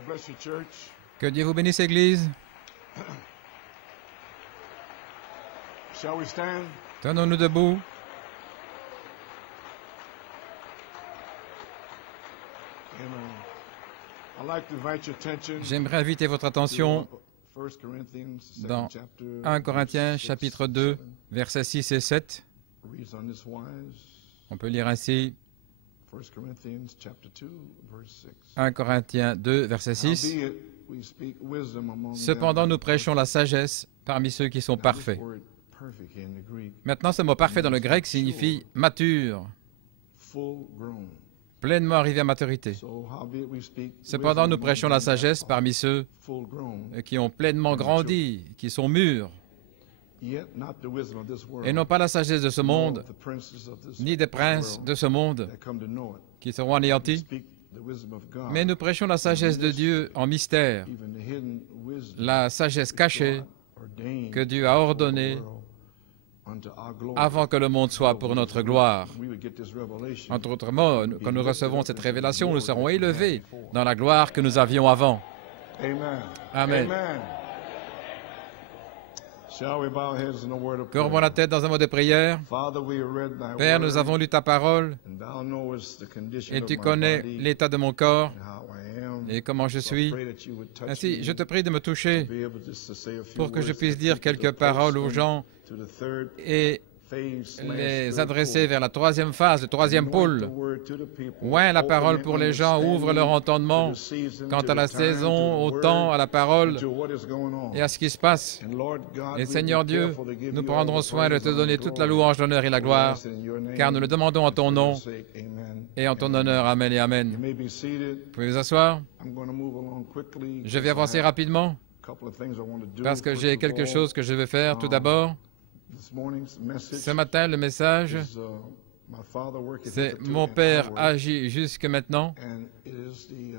God bless you, church. Que Dieu vous bénisse, Église. Shall we stand? Tenons-nous debout. Amen. I'd like to invite your attention J'aimerais inviter votre attention to 1 Corinthians, dans second chapter, 1 Corinthiens, verse chapitre 6, 2, 7. versets 6 et 7. Reads on this wise. On peut lire ainsi 1 Corinthians chapter 2, verse 6. 1 Corinthiens 2, verset 6. Howbeit, we speak wisdom among Cependant, them nous prêchons la sagesse parmi ceux qui sont Now, this parfaits. word perfect in the Greek, Maintenant, ce mot parfait dans le grec signifie mature, full grown. pleinement arrivé à maturité. So, howbeit we speak Cependant, wisdom nous among prêchons la them that sagesse are parmi ceux full grown, qui ont pleinement grandi, qui sont mûrs, yet not the wisdom of this world, et non pas la sagesse de ce nor monde, of the princes of this ni des princes world de ce monde that come to know it. qui seront We anéantis, speak the wisdom of God, mais nous prêchons la sagesse de Dieu en mystère, even the hidden wisdom la sagesse cachée ordained que Dieu a ordonnée unto our glory. avant que le monde soit pour notre gloire. We would get this revelation. Entre autres mots, quand nous recevons cette révélation, nous serons élevés dans la gloire que nous avions avant. Amen. Amen. Amen. Shall we bow our heads in a word of Courbons prayer? la tête dans un mot de prière. Father, we have read thy Père, word, nous avons lu ta parole and thou knowest the condition et of tu my connais body l'état de mon corps and how I am. et comment je So I suis. pray that you would touch Ainsi, me je te prie de me toucher to be able just to say a few pour que je words puisse that dire take you to quelques the paroles aux placement, gens to the third et phase slash les third adresser pole. vers la troisième phase, le troisième Anoint pôle. the word to the people, Oint la open parole their pour les gens, ouvre leur understanding entendement to the season, quant to à la the time, saison, to au the temps, word, à la parole and to what is going on. et à ce qui se passe. And Lord God, Et we Seigneur will be Dieu, careful to give nous you prendrons all the soin de praise te and donner the toute la glory. louange, l'honneur et la We gloire, ask it in your name, car nous le demandons en ton for nom your sake. Amen. et en ton Amen. honneur. Amen et You Amen. may be seated. Vous pouvez vous asseoir. I'm going to move along quickly. Je vais avancer rapidement A couple of things I want to do. parce que First j'ai of quelque all, chose que je veux faire. Tout d'abord, this morning's message ce matin, le message, is, my father working c'est hitherto mon and Père onward, agit jusque maintenant and it is the,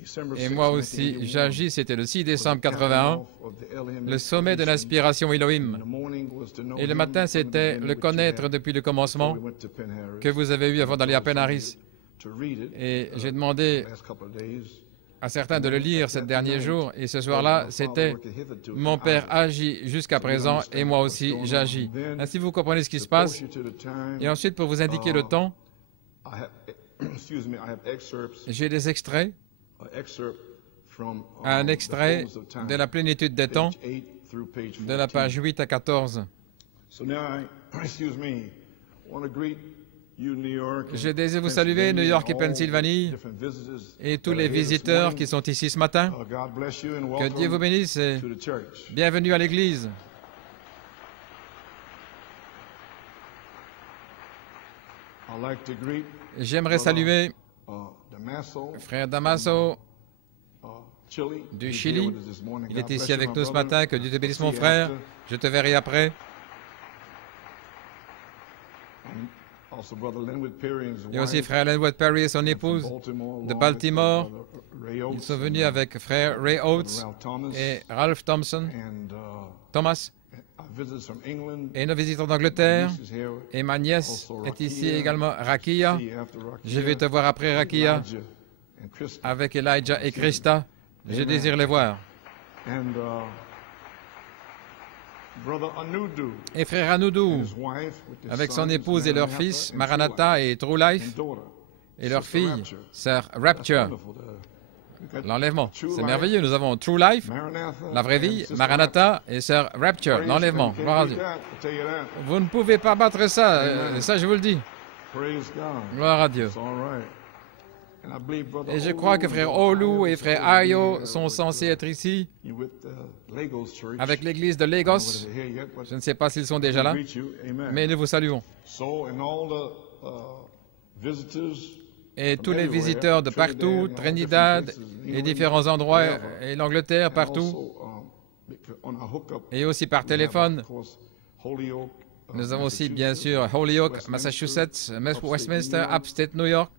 December et 6th, moi aussi 1981, j'agis. C'était le 6 was the décembre capping 81, off of the Elohim le sommet de Inspiration. l'inspiration Elohim. And the morning was to know Et le him matin, from the c'était beginning, le which you connaître had depuis le before commencement we went to Penn Harris. que vous avez eu avant d'aller à I told some of Penn-Harris. you to read it, Et j'ai demandé the last couple of days. à certains de le lire ces derniers jours. Et ce soir-là, c'était « Mon Père agit jusqu'à présent et moi aussi j'agis ». Ainsi, vous comprenez ce qui se passe. Et ensuite, pour vous indiquer le temps, j'ai des extraits, un extrait de la plénitude des temps, de la page 8 à 14. Je désire vous saluer, New York et Pennsylvanie, et tous les visiteurs qui sont ici ce matin. Que Dieu vous bénisse et bienvenue à l'Église. J'aimerais saluer Frère Damaso du Chili. Il est ici avec nous ce matin. Que Dieu te bénisse, mon frère. Je te verrai après. Il y a aussi frère Lenwood Perry et son épouse de Baltimore. Ils sont venus avec frère Ray Oates et Ralph Thomas et nos visiteurs d'Angleterre. Et ma nièce est ici également, Rakia. Je vais te voir après, Rakia, avec Elijah et Christa. Je désire les voir. Et frère Anoudou, avec son épouse et leur fils, Maranatha et True Life, et leur fille, sœur Rapture. L'enlèvement. C'est merveilleux. Nous avons True Life, la vraie vie, Maranatha et sœur Rapture. L'enlèvement. Gloire à Dieu. Vous ne pouvez pas battre ça. Ça, je vous le dis. Gloire à Dieu. Et je crois que frère Olu et frère Ayo sont censés être ici avec l'église de Lagos. Je ne sais pas s'ils sont déjà là, mais nous vous saluons. Et tous les visiteurs de partout, Trinidad et différents endroits, et l'Angleterre, partout, et aussi par téléphone. Nous avons aussi, bien sûr, Holyoke, Massachusetts, Westminster, Upstate New York.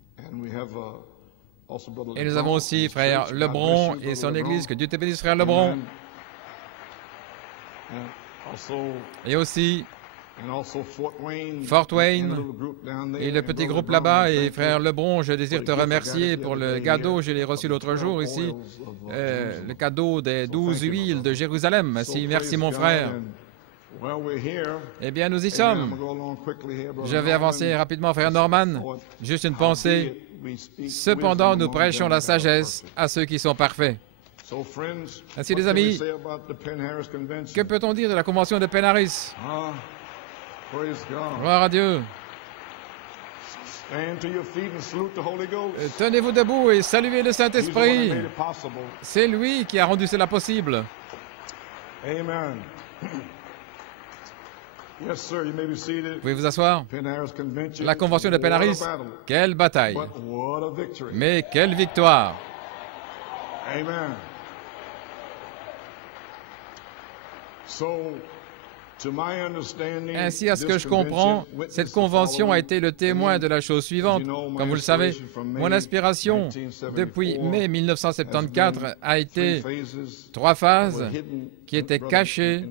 Et nous avons aussi frère Lebron et son église. Que Dieu te bénisse, frère Lebron. Et aussi Fort Wayne et le petit groupe là-bas. Et frère Lebron, je désire te remercier pour le cadeau. Je l'ai reçu l'autre jour ici, le cadeau des 12 huiles de Jérusalem. Merci mon frère. Eh bien, nous y sommes. Je vais avancer rapidement, frère Norman. Juste une pensée. Cependant, nous prêchons la sagesse à ceux qui sont parfaits. Ainsi, les amis, que peut-on dire de la convention de Penn Harris? Gloire à Dieu. Tenez-vous debout et saluez le Saint-Esprit. C'est lui qui a rendu cela possible. Amen. Vous pouvez vous asseoir. La convention de Penn Harris, quelle bataille. Mais quelle victoire. Amen. Ainsi, à ce que je comprends, cette convention a été le témoin de la chose suivante. Comme vous le savez, mon aspiration depuis mai 1974 a été 3 phases qui étaient cachées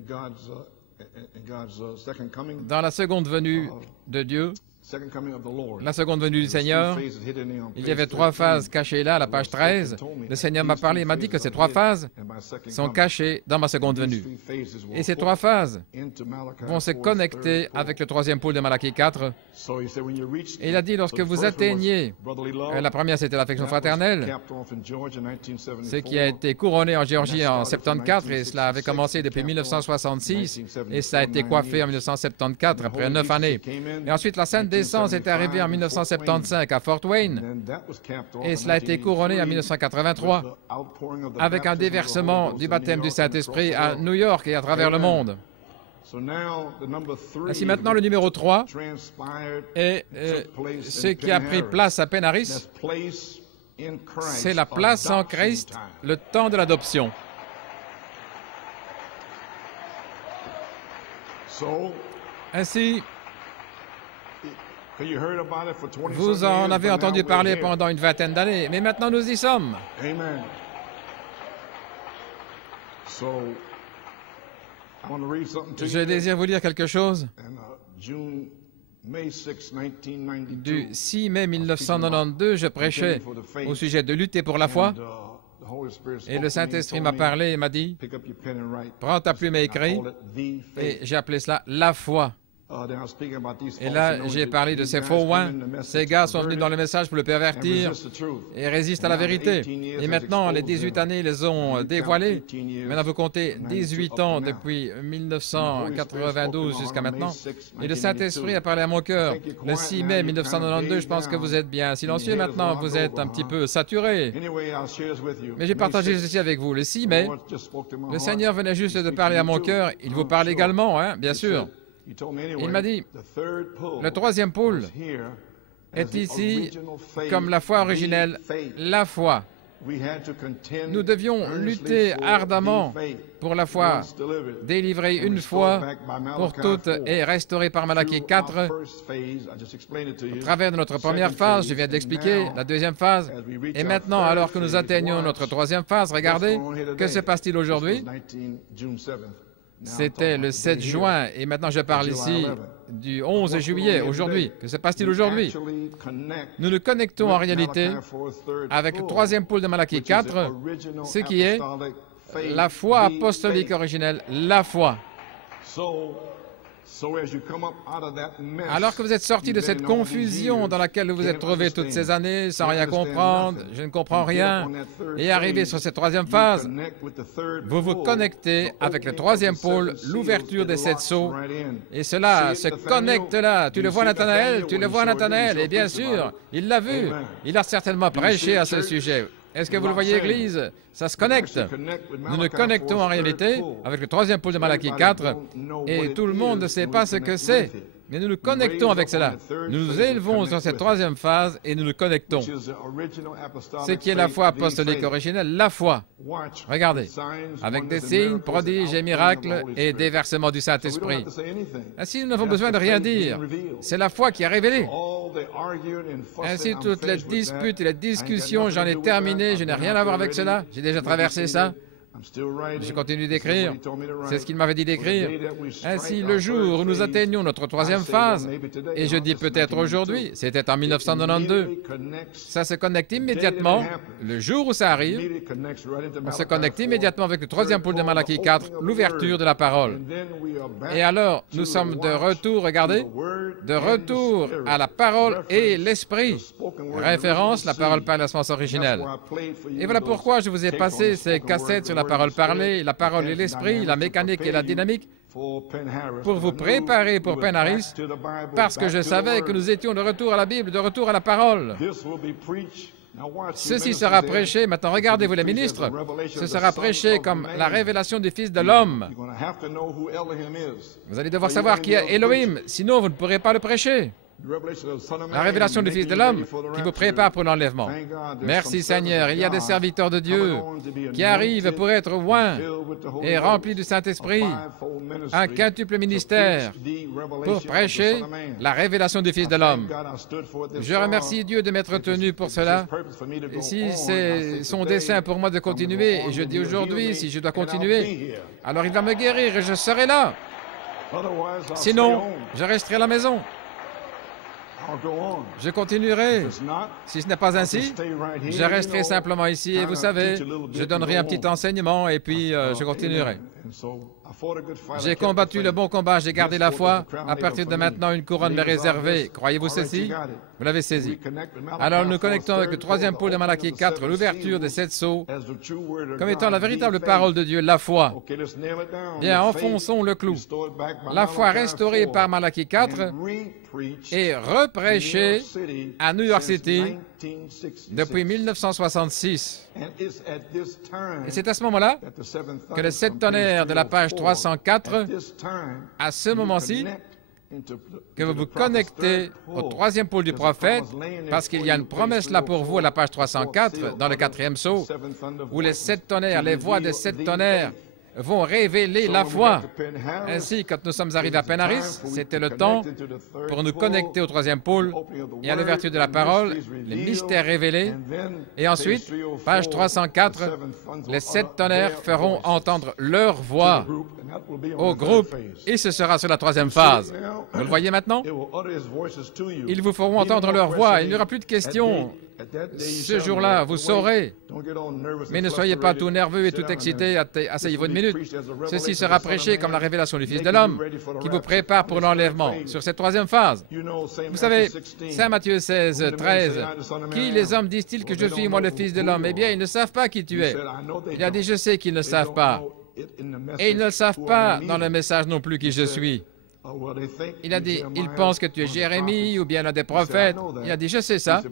dans la seconde venue de Dieu, la seconde venue du Seigneur. Il y avait 3 phases cachées là, à la page 13. Le Seigneur m'a parlé et m'a dit que ces 3 phases sont cachées dans ma seconde venue. Et ces 3 phases vont se connecter avec le 3e pôle de Malachie 4. Et il a dit, lorsque vous atteignez, la première c'était l'affection fraternelle, ce qui a été couronné en Géorgie en 74, et cela avait commencé depuis 1966, et ça a été coiffé en 1974, après 9 années. Et ensuite, la Sainte Décence est arrivée en 1975 à Fort Wayne, et cela a été couronné en 1983, avec un déversement du baptême du Saint-Esprit à New York et à travers le monde. Ainsi, maintenant, le numéro 3 est ce qui a pris place à Penn Harris, c'est la place en Christ, le temps de l'adoption. Ainsi, vous en avez entendu parler pendant une vingtaine d'années, mais maintenant nous y sommes. Amen. Je désire vous lire quelque chose du 6 mai 1992. Je prêchais au sujet de lutter pour la foi. Et le Saint-Esprit m'a parlé et m'a dit, prends ta plume et écris. Et j'ai appelé cela la foi. Et là, j'ai parlé de ces faux oins. Ces gars sont venus dans le message pour le pervertir et résistent à la vérité. Et maintenant, les 18 années les ont dévoilés. Maintenant, vous comptez 18 ans depuis 1992 jusqu'à maintenant. Et le Saint-Esprit a parlé à mon cœur. Le 6 mai 1992, je pense que vous êtes bien silencieux maintenant. Vous êtes un petit peu saturé. Mais j'ai partagé ceci avec vous. Le 6 mai, le Seigneur venait juste de parler à mon cœur. Il vous parle également, hein, bien sûr. Il m'a dit, le 3e pôle est ici comme la foi originelle, la foi. Nous devions lutter ardemment pour la foi, délivrée une fois pour toutes et restaurée par Malachie 4. Au travers de notre première phase, je viens d'expliquer la 2e phase. Et maintenant, alors que nous atteignons notre 3e phase, regardez, que se passe-t-il aujourd'hui? C'était le 7 juin, et maintenant je parle ici du 11 juillet, aujourd'hui. Que se passe-t-il aujourd'hui? Nous nous connectons en réalité avec le 3e pôle de Malachie 4, ce qui est la foi apostolique originelle, la foi. Alors que vous êtes sortis de cette confusion dans laquelle vous vous êtes trouvés toutes ces années, sans rien comprendre, je ne comprends rien, et arrivé sur cette 3e phase, vous vous connectez avec le 3e pôle, l'ouverture des 7 sceaux, et cela se connecte là. Tu le vois, Nathanaël? Tu le vois, Nathanaël? Et bien sûr, il l'a vu. Il a certainement prêché à ce sujet. Est-ce que vous le voyez, Église? Ça se connecte. Nous nous connectons en réalité avec le 3e pôle de Malachie 4 et tout le monde ne sait pas ce que c'est. Mais nous nous connectons avec cela. Nous nous élevons sur cette 3e phase et nous nous connectons. Ce qui est la foi apostolique originelle, la foi. Regardez, avec des signes, prodiges et miracles et des versements du Saint-Esprit. Ainsi, nous n'avons besoin de rien dire. C'est la foi qui a révélé. Ainsi, toutes les disputes et les discussions, j'en ai terminé. Je n'ai rien à voir avec cela. J'ai déjà traversé ça. Je continue d'écrire. C'est ce qu'il m'avait dit d'écrire. Ainsi, le jour où nous atteignons notre troisième phase, et je dis peut-être aujourd'hui, c'était en 1992, ça se connecte immédiatement, le jour où ça arrive, on se connecte immédiatement avec le troisième pôle de Malachie 4, l'ouverture de la parole. Et alors, nous sommes de retour, regardez, de retour à la parole et l'esprit. Référence, la parole par la semence originelle. Et voilà pourquoi je vous ai passé ces cassettes sur la parole parlée, la parole et l'esprit, la mécanique et la dynamique, pour vous préparer pour Penn Harris, parce que je savais que nous étions de retour à la Bible, de retour à la parole. Ceci sera prêché, maintenant regardez-vous les ministres, ce sera prêché comme la révélation du Fils de l'homme. Vous allez devoir savoir qui est Elohim, sinon vous ne pourrez pas le prêcher. La révélation du Fils de l'homme qui vous prépare pour l'enlèvement. Merci Seigneur, il y a des serviteurs de Dieu qui arrivent pour être oints et remplis du Saint-Esprit, un quintuple ministère pour prêcher la révélation du Fils de l'homme. Je remercie Dieu de m'être tenu pour cela. Et si c'est son dessein pour moi de continuer, et je dis aujourd'hui, si je dois continuer, alors il va me guérir et je serai là. Sinon, je resterai à la maison. Je continuerai. Si ce n'est pas ainsi, je resterai simplement ici et vous savez, je donnerai un petit enseignement et puis je continuerai. J'ai combattu le bon combat, j'ai gardé la foi. À partir de maintenant, une couronne m'est réservée. Croyez-vous ceci? Vous l'avez saisi. Alors nous connectons avec le troisième pôle de Malachie 4, l'ouverture des 7 sceaux, comme étant la véritable parole de Dieu, la foi. Bien, enfonçons le clou. La foi restaurée par Malachie 4 et reprêchée à New York City depuis 1966. Et c'est à ce moment-là que le 7 tonnerres de la page 304, à ce moment-ci, que vous vous connectez au troisième pôle du prophète, parce qu'il y a une promesse là pour vous à la page 304, dans le 4e sceau, où les 7 tonnerres, les voix des 7 tonnerres, vont révéler la foi. Ainsi, quand nous sommes arrivés à Penn Harris, c'était le temps pour nous connecter au troisième pôle et à l'ouverture de la parole, les mystères révélés. Et ensuite, page 304, les 7 tonnerres feront entendre leur voix au groupe et ce sera sur la troisième phase. Vous le voyez maintenant? Ils vous feront entendre leur voix. Il n'y aura plus de questions. Ce jour-là, vous saurez. Mais ne soyez pas tout nerveux et tout excité. Asseyez-vous une minute. Ceci sera prêché comme la révélation du Fils de l'homme qui vous prépare pour l'enlèvement sur cette troisième phase. Vous savez, Saint Matthieu 16, 13, « Qui les hommes disent-ils que je suis, moi, le Fils de l'homme? » Eh bien, ils ne savent pas qui tu es. Il a dit, je sais qu'ils ne savent pas. Et ils ne savent pas dans le message non plus qui je suis. Il a dit, ils pensent que tu es Jérémie ou bien l'un des prophètes. Il a dit, je sais ça.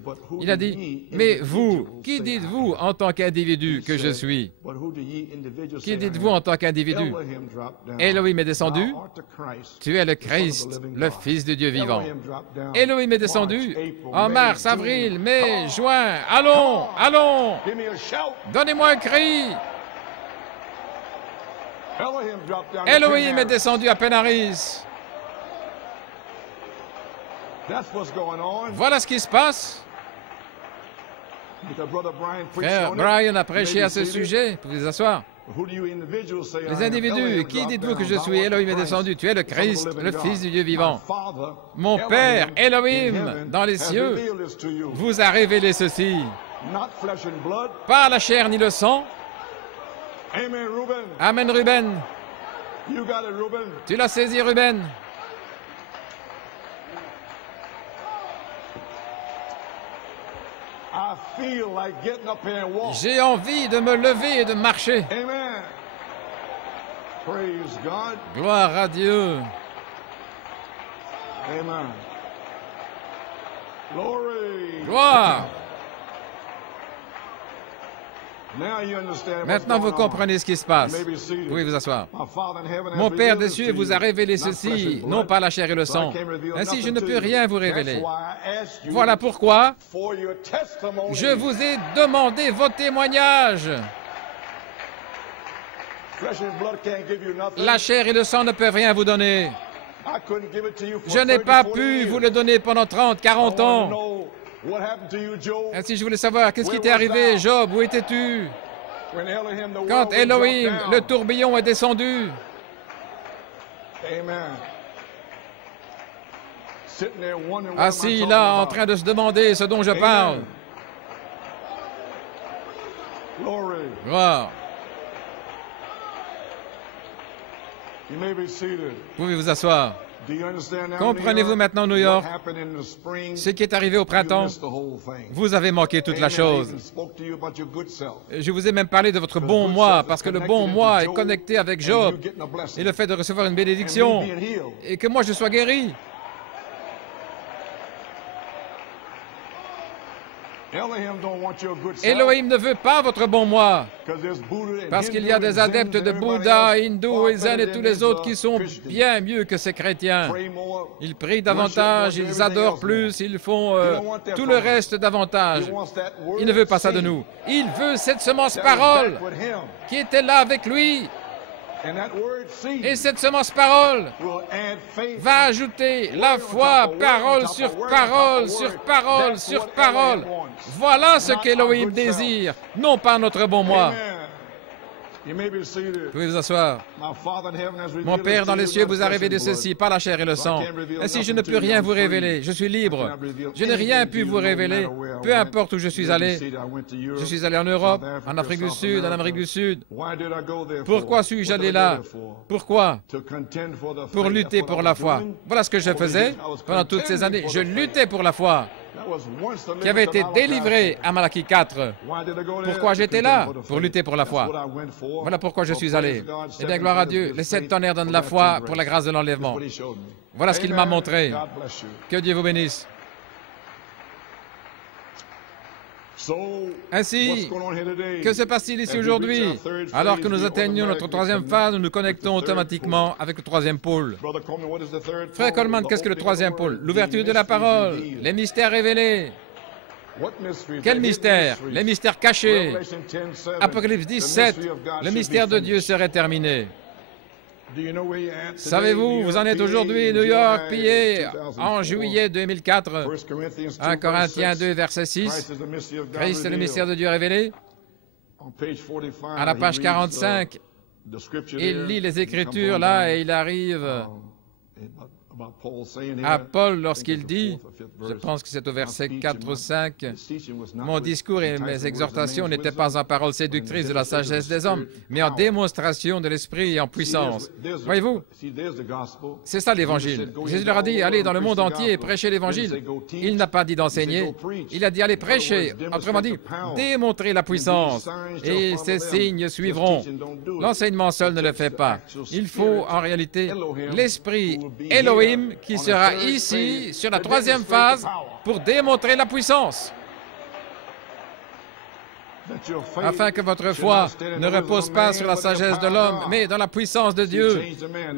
Il a dit, mais vous, qui dites-vous en tant qu'individu que je suis? Qui dites-vous en tant qu'individu? Elohim est descendu. Tu es le Christ, le Fils de Dieu vivant. Elohim est descendu en mars, avril, mai, juin. Allons, allons. Donnez-moi un cri. Elohim est descendu à Penn Harris. Voilà ce qui se passe. Frère Brian a prêché à ce sujet. Vous pouvez vous asseoir. Les individus, qui dites-vous que je suis? Elohim est descendu. Tu es le Christ, le Fils du Dieu vivant. Mon Père, Elohim, dans les cieux, vous a révélé ceci. Pas la chair ni le sang. Amen, Ruben. Tu l'as saisi, Ruben. J'ai envie de me lever et de marcher. Gloire à Dieu. Gloire. Maintenant, vous comprenez ce qui se passe. Vous pouvez vous asseoir. Mon Père des cieux vous a révélé ceci, non pas la chair et le sang. Ainsi, je ne peux rien vous révéler. Voilà pourquoi je vous ai demandé vos témoignages. La chair et le sang ne peuvent rien vous donner. Je n'ai pas pu vous le donner pendant 30, 40 ans. Ainsi, je voulais savoir, qu'est-ce qui t'est arrivé, Job? Où étais-tu? Quand Elohim, le tourbillon, est descendu, assis là, en train de se demander ce dont je parle. Gloire. Vous pouvez vous asseoir. Comprenez-vous maintenant, New York, ce qui est arrivé au printemps? Vous avez manqué toute la chose. Je vous ai même parlé de votre bon moi, parce que le bon moi est connecté avec Job et le fait de recevoir une bénédiction et que moi je sois guéri. Elohim ne veut pas votre bon moi, parce qu'il y a des adeptes de Bouddha, hindous, et zen et tous les autres qui sont bien mieux que ces chrétiens. Ils prient davantage, ils adorent plus, ils font tout le reste davantage. Il ne veut pas ça de nous. Il veut cette semence parole qui était là avec lui. Et cette semence parole va ajouter la foi, parole sur parole, sur parole, sur parole. Voilà ce qu'Elohim désire, non pas notre bon moi. Vous pouvez vous asseoir. Mon Père dans les cieux vous a révélé ceci par la chair et le sang. Ainsi, je ne peux rien vous révéler. Je suis libre. Je n'ai rien pu vous révéler, peu importe où je suis allé. Je suis allé en Europe, en Afrique du Sud, en Amérique du Sud. Pourquoi suis-je allé là? Pourquoi? Pour lutter pour la foi. Voilà ce que je faisais pendant toutes ces années. Je luttais pour la foi qui avait été délivré à Malachie 4. Pourquoi j'étais là? Pour lutter pour la foi. Voilà pourquoi je suis allé. Eh bien, gloire à Dieu, les 7 tonnerres donnent la foi pour la grâce de l'enlèvement. Voilà ce qu'il m'a montré. Que Dieu vous bénisse. Ainsi, que se passe-t-il ici aujourd'hui? Alors que nous atteignons notre troisième phase, nous nous connectons automatiquement avec le troisième pôle. Frère Coleman, qu'est-ce que le troisième pôle? L'ouverture de la parole, les mystères révélés. Quel mystère? Les mystères cachés. Apocalypse 17, le mystère de Dieu serait terminé. Savez-vous, vous en êtes aujourd'hui, New York, pillé en juillet 2004. 1 Corinthiens 2, verset 6. Christ est le mystère de Dieu révélé. À la page 45, il lit les Écritures là et il arrive à Paul lorsqu'il dit, je pense que c'est au verset 4 ou 5, « Mon discours et mes exhortations n'étaient pas en paroles séductrices de la sagesse des hommes, mais en démonstration de l'Esprit et en puissance. » Voyez-vous, c'est ça l'Évangile. Jésus leur a dit, « Allez dans le monde entier et prêchez l'Évangile. » Il n'a pas dit d'enseigner, il a dit, « Allez prêcher. » Autrement dit, démontrer la puissance, et ces signes suivront. L'enseignement seul ne le fait pas. Il faut en réalité l'Esprit Elohim qui sera ici, sur la troisième phase, pour démontrer la puissance. Afin que votre foi ne repose pas sur la sagesse de l'homme, mais dans la puissance de Dieu.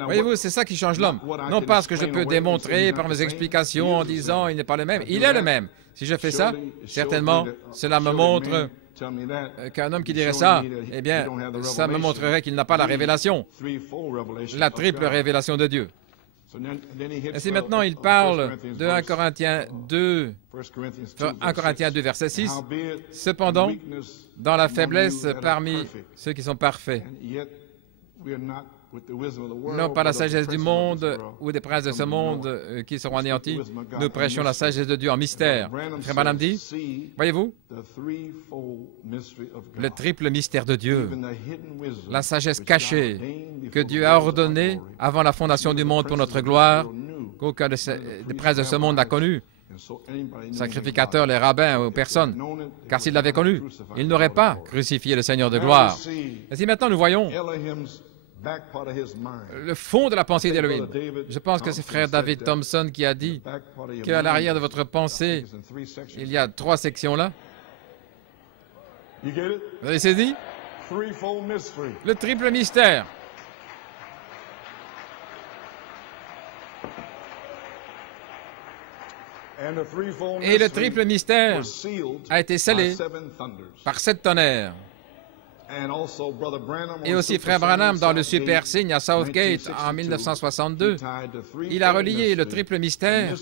Voyez-vous, c'est ça qui change l'homme. Non pas ce que je peux démontrer par mes explications en disant « il n'est pas le même ». Il est le même. Si je fais ça, certainement, cela me montre qu'un homme qui dirait ça, eh bien, ça me montrerait qu'il n'a pas la révélation, la triple révélation de Dieu. Ainsi maintenant, il parle de 1 Corinthiens 2, verset 6. Cependant, dans la faiblesse parmi ceux qui sont parfaits, non pas la sagesse du monde ou des princes de ce monde qui seront anéantis, nous prêchons la sagesse de Dieu en mystère. Frère Branham dit, voyez-vous, le triple mystère de Dieu, la sagesse cachée que Dieu a ordonnée avant la fondation du monde pour notre gloire, qu'aucun des princes de ce monde n'a connu. Sacrificateurs, les rabbins ou personne, car s'ils l'avaient connu, ils n'auraient pas crucifié le Seigneur de gloire. Et si maintenant nous voyons le fond de la pensée d'Elohim. Je pense que c'est frère David Thompson qui a dit qu'à l'arrière de votre pensée, il y a 3 sections là. Vous avez saisi? Le triple mystère. Et le triple mystère a été scellé par 7 tonnerres. Et aussi Frère Branham dans le Super Signe à Southgate en 1962. Il a relié le triple mystère,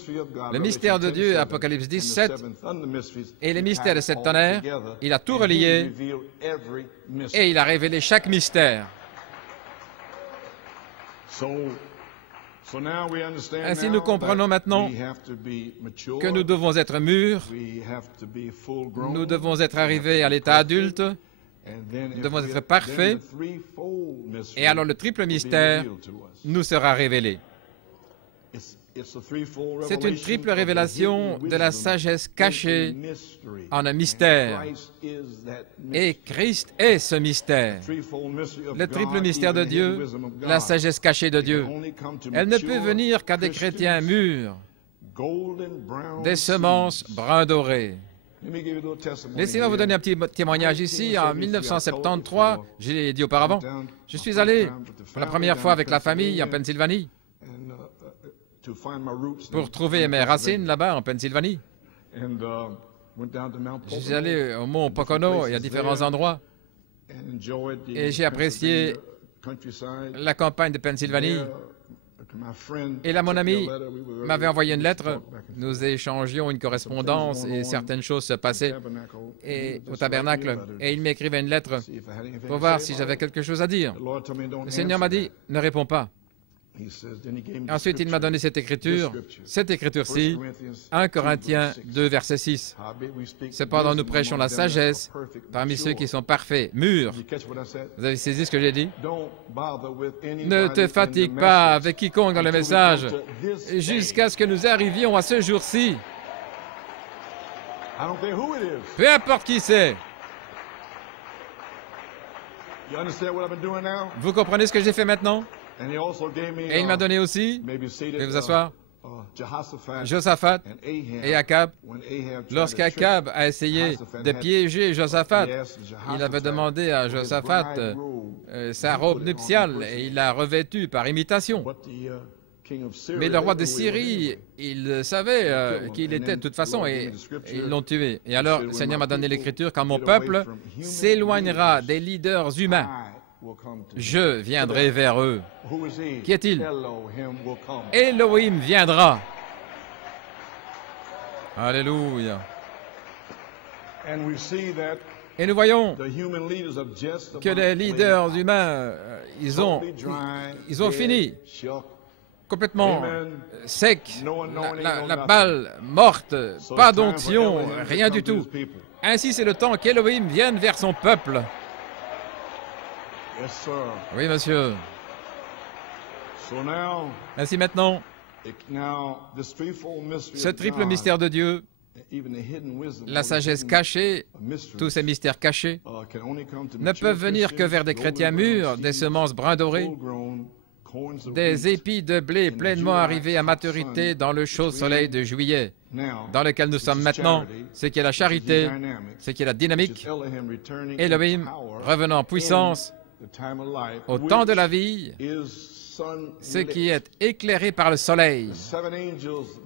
le mystère de Dieu, Apocalypse 17, et les mystères de sept tonnerres. Il a tout relié et il a révélé chaque mystère. Ainsi, nous comprenons maintenant que nous devons être mûrs, nous devons être arrivés à l'état adulte, nous devons être parfaits, et alors le triple mystère nous sera révélé. C'est une triple révélation de la sagesse cachée en un mystère. Et Christ est ce mystère. Le triple mystère de Dieu, la sagesse cachée de Dieu. Elle ne peut venir qu'à des chrétiens mûrs, des semences brun doré. Laissez-moi vous donner un petit témoignage ici. En 1973, je l'ai dit auparavant, je suis allé pour la première fois avec la famille en Pennsylvanie pour trouver mes racines là-bas en Pennsylvanie. Je suis allé au mont Pocono et à différents endroits et j'ai apprécié la campagne de Pennsylvanie. Et là, mon ami m'avait envoyé une lettre. Nous échangions une correspondance et certaines choses se passaient au tabernacle. Et il m'écrivait une lettre pour voir si j'avais quelque chose à dire. Le Seigneur m'a dit, ne réponds pas. Ensuite, il m'a donné cette écriture-ci, 1 Corinthiens 2, verset 6. Cependant, nous prêchons la sagesse parmi ceux qui sont parfaits, mûrs. Vous avez saisi ce que j'ai dit? Ne te fatigue pas avec quiconque dans le message jusqu'à ce que nous arrivions à ce jour-ci. Peu importe qui c'est. Vous comprenez ce que j'ai fait maintenant? Et il m'a donné aussi, veuillez vous asseoir, Josaphat et Akab. Lorsqu'Akab a essayé de piéger Josaphat, il avait demandé à Josaphat sa robe nuptiale et il l'a revêtue par imitation. Mais le roi de Syrie, il savait qu'il était de toute façon et ils l'ont tué. Et alors, le Seigneur m'a donné l'écriture, quand mon peuple s'éloignera des leaders humains, je viendrai vers eux. Qui est-il? Elohim viendra. Alléluia. Et nous voyons que les leaders humains, ils ont fini complètement secs, la balle morte, pas d'onction, rien du tout. Ainsi, c'est le temps qu'Elohim vienne vers son peuple. Oui, monsieur. Ainsi maintenant, ce triple mystère de Dieu, la sagesse cachée, tous ces mystères cachés, ne peuvent venir que vers des chrétiens mûrs, des semences brun doré, des épis de blé pleinement arrivés à maturité dans le chaud soleil de juillet, dans lequel nous sommes maintenant, ce qui est la charité, ce qui est la dynamique, Elohim revenant en puissance, au temps de la vie, ce qui est éclairé par le soleil.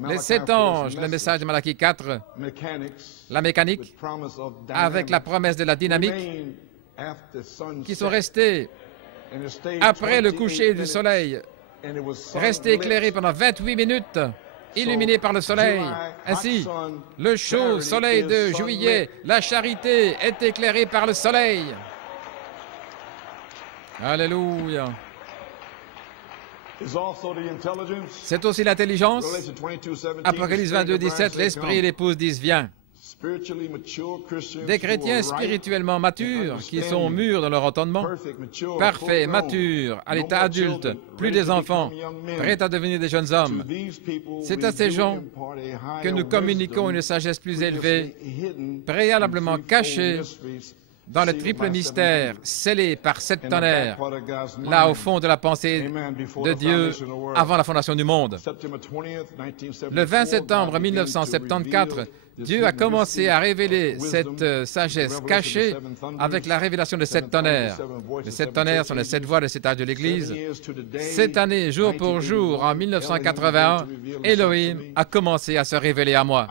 Les 7 anges, le message de Malachie 4, la mécanique, avec la promesse de la dynamique, qui sont restés après le coucher du soleil, restés éclairés pendant 28 minutes, illuminés par le soleil. Ainsi, le chaud soleil de juillet, la charité est éclairée par le soleil. Alléluia. C'est aussi l'intelligence. Apocalypse 22, 17, l'Esprit et l'épouse disent, viens. Des chrétiens spirituellement matures, qui sont mûrs dans leur entendement, parfaits, matures, à l'état adulte, plus des enfants, prêts à devenir des jeunes hommes. C'est à ces gens que nous communiquons une sagesse plus élevée, préalablement cachée dans le triple mystère, scellé par 7 tonnerres, là au fond de la pensée de Dieu avant la fondation du monde. Le 20 septembre 1974, Dieu a commencé à révéler cette sagesse cachée avec la révélation de 7 tonnerres. Les 7 tonnerres sont les 7 voies de cet âge de l'Église. Cette année, jour pour jour, en 1981, Elohim a commencé à se révéler à moi.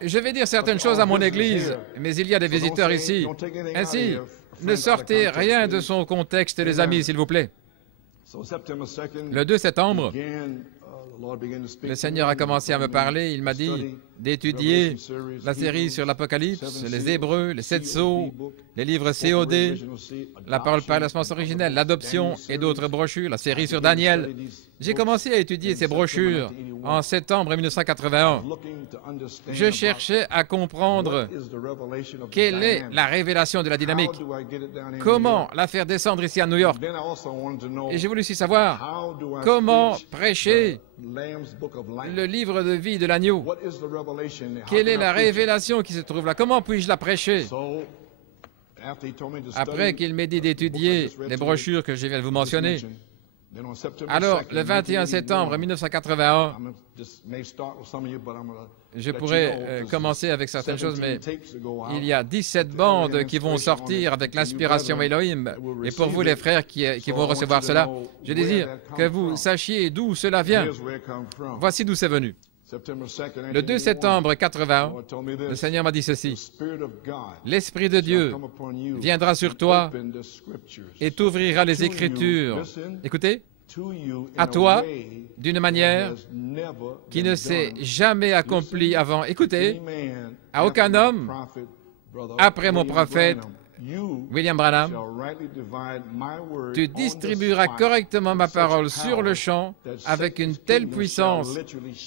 Je vais dire certaines choses à mon Église, mais il y a des visiteurs ici. Ainsi, ne sortez rien de son contexte, les amis, s'il vous plaît. Le 2 septembre, le Seigneur a commencé à me parler. Il m'a dit d'étudier la série sur l'Apocalypse, les Hébreux, les 7 sceaux, les livres COD, la parole par la semence originelle, l'adoption et d'autres brochures, la série sur Daniel. J'ai commencé à étudier ces brochures en septembre 1981. Je cherchais à comprendre quelle est la révélation de la dynamique. Comment la faire descendre ici à New York. Et j'ai voulu aussi savoir comment prêcher le livre de vie de l'agneau. Quelle est la révélation qui se trouve là? Comment puis-je la prêcher? Après qu'il m'ait dit d'étudier les brochures que je viens de vous mentionner, alors, le 21 septembre 1981, je pourrais commencer avec certaines choses, mais il y a 17 bandes qui vont sortir avec l'inspiration Elohim. Et pour vous, les frères qui vont recevoir cela, je désire que vous sachiez d'où cela vient. Voici d'où c'est venu. Le 2 septembre 81, le Seigneur m'a dit ceci: l'Esprit de Dieu viendra sur toi et t'ouvrira les Écritures. Écoutez, à toi, d'une manière qui ne s'est jamais accomplie avant. Écoutez, à aucun homme, après mon prophète, William Branham, tu distribueras correctement ma parole sur le champ avec une telle puissance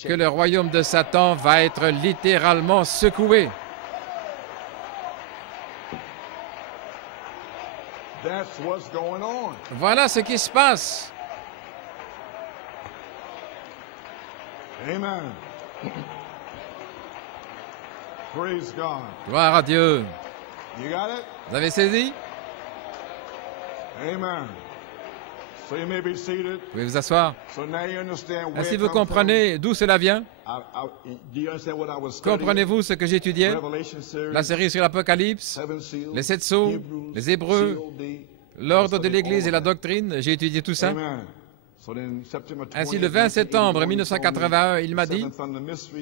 que le royaume de Satan va être littéralement secoué. Voilà ce qui se passe. Amen. Praise God. Gloire à Dieu. You got it? Vous avez saisi? Amen. So you may be seated. Vous pouvez vous asseoir. So now you understand where Ainsi, it vous comes comprenez d'où cela vient? from. Do you understand what I was studying? Comprenez-vous ce que j'étudiais? Revelation series, La série sur l'Apocalypse, Seven Seals, les 7 sceaux, Hebrews, les Hébreux, COD. l'ordre de l'Église et la doctrine. J'ai étudié tout ça. Amen. So then, September 20, Ainsi, le 20 septembre 1981, il m'a dit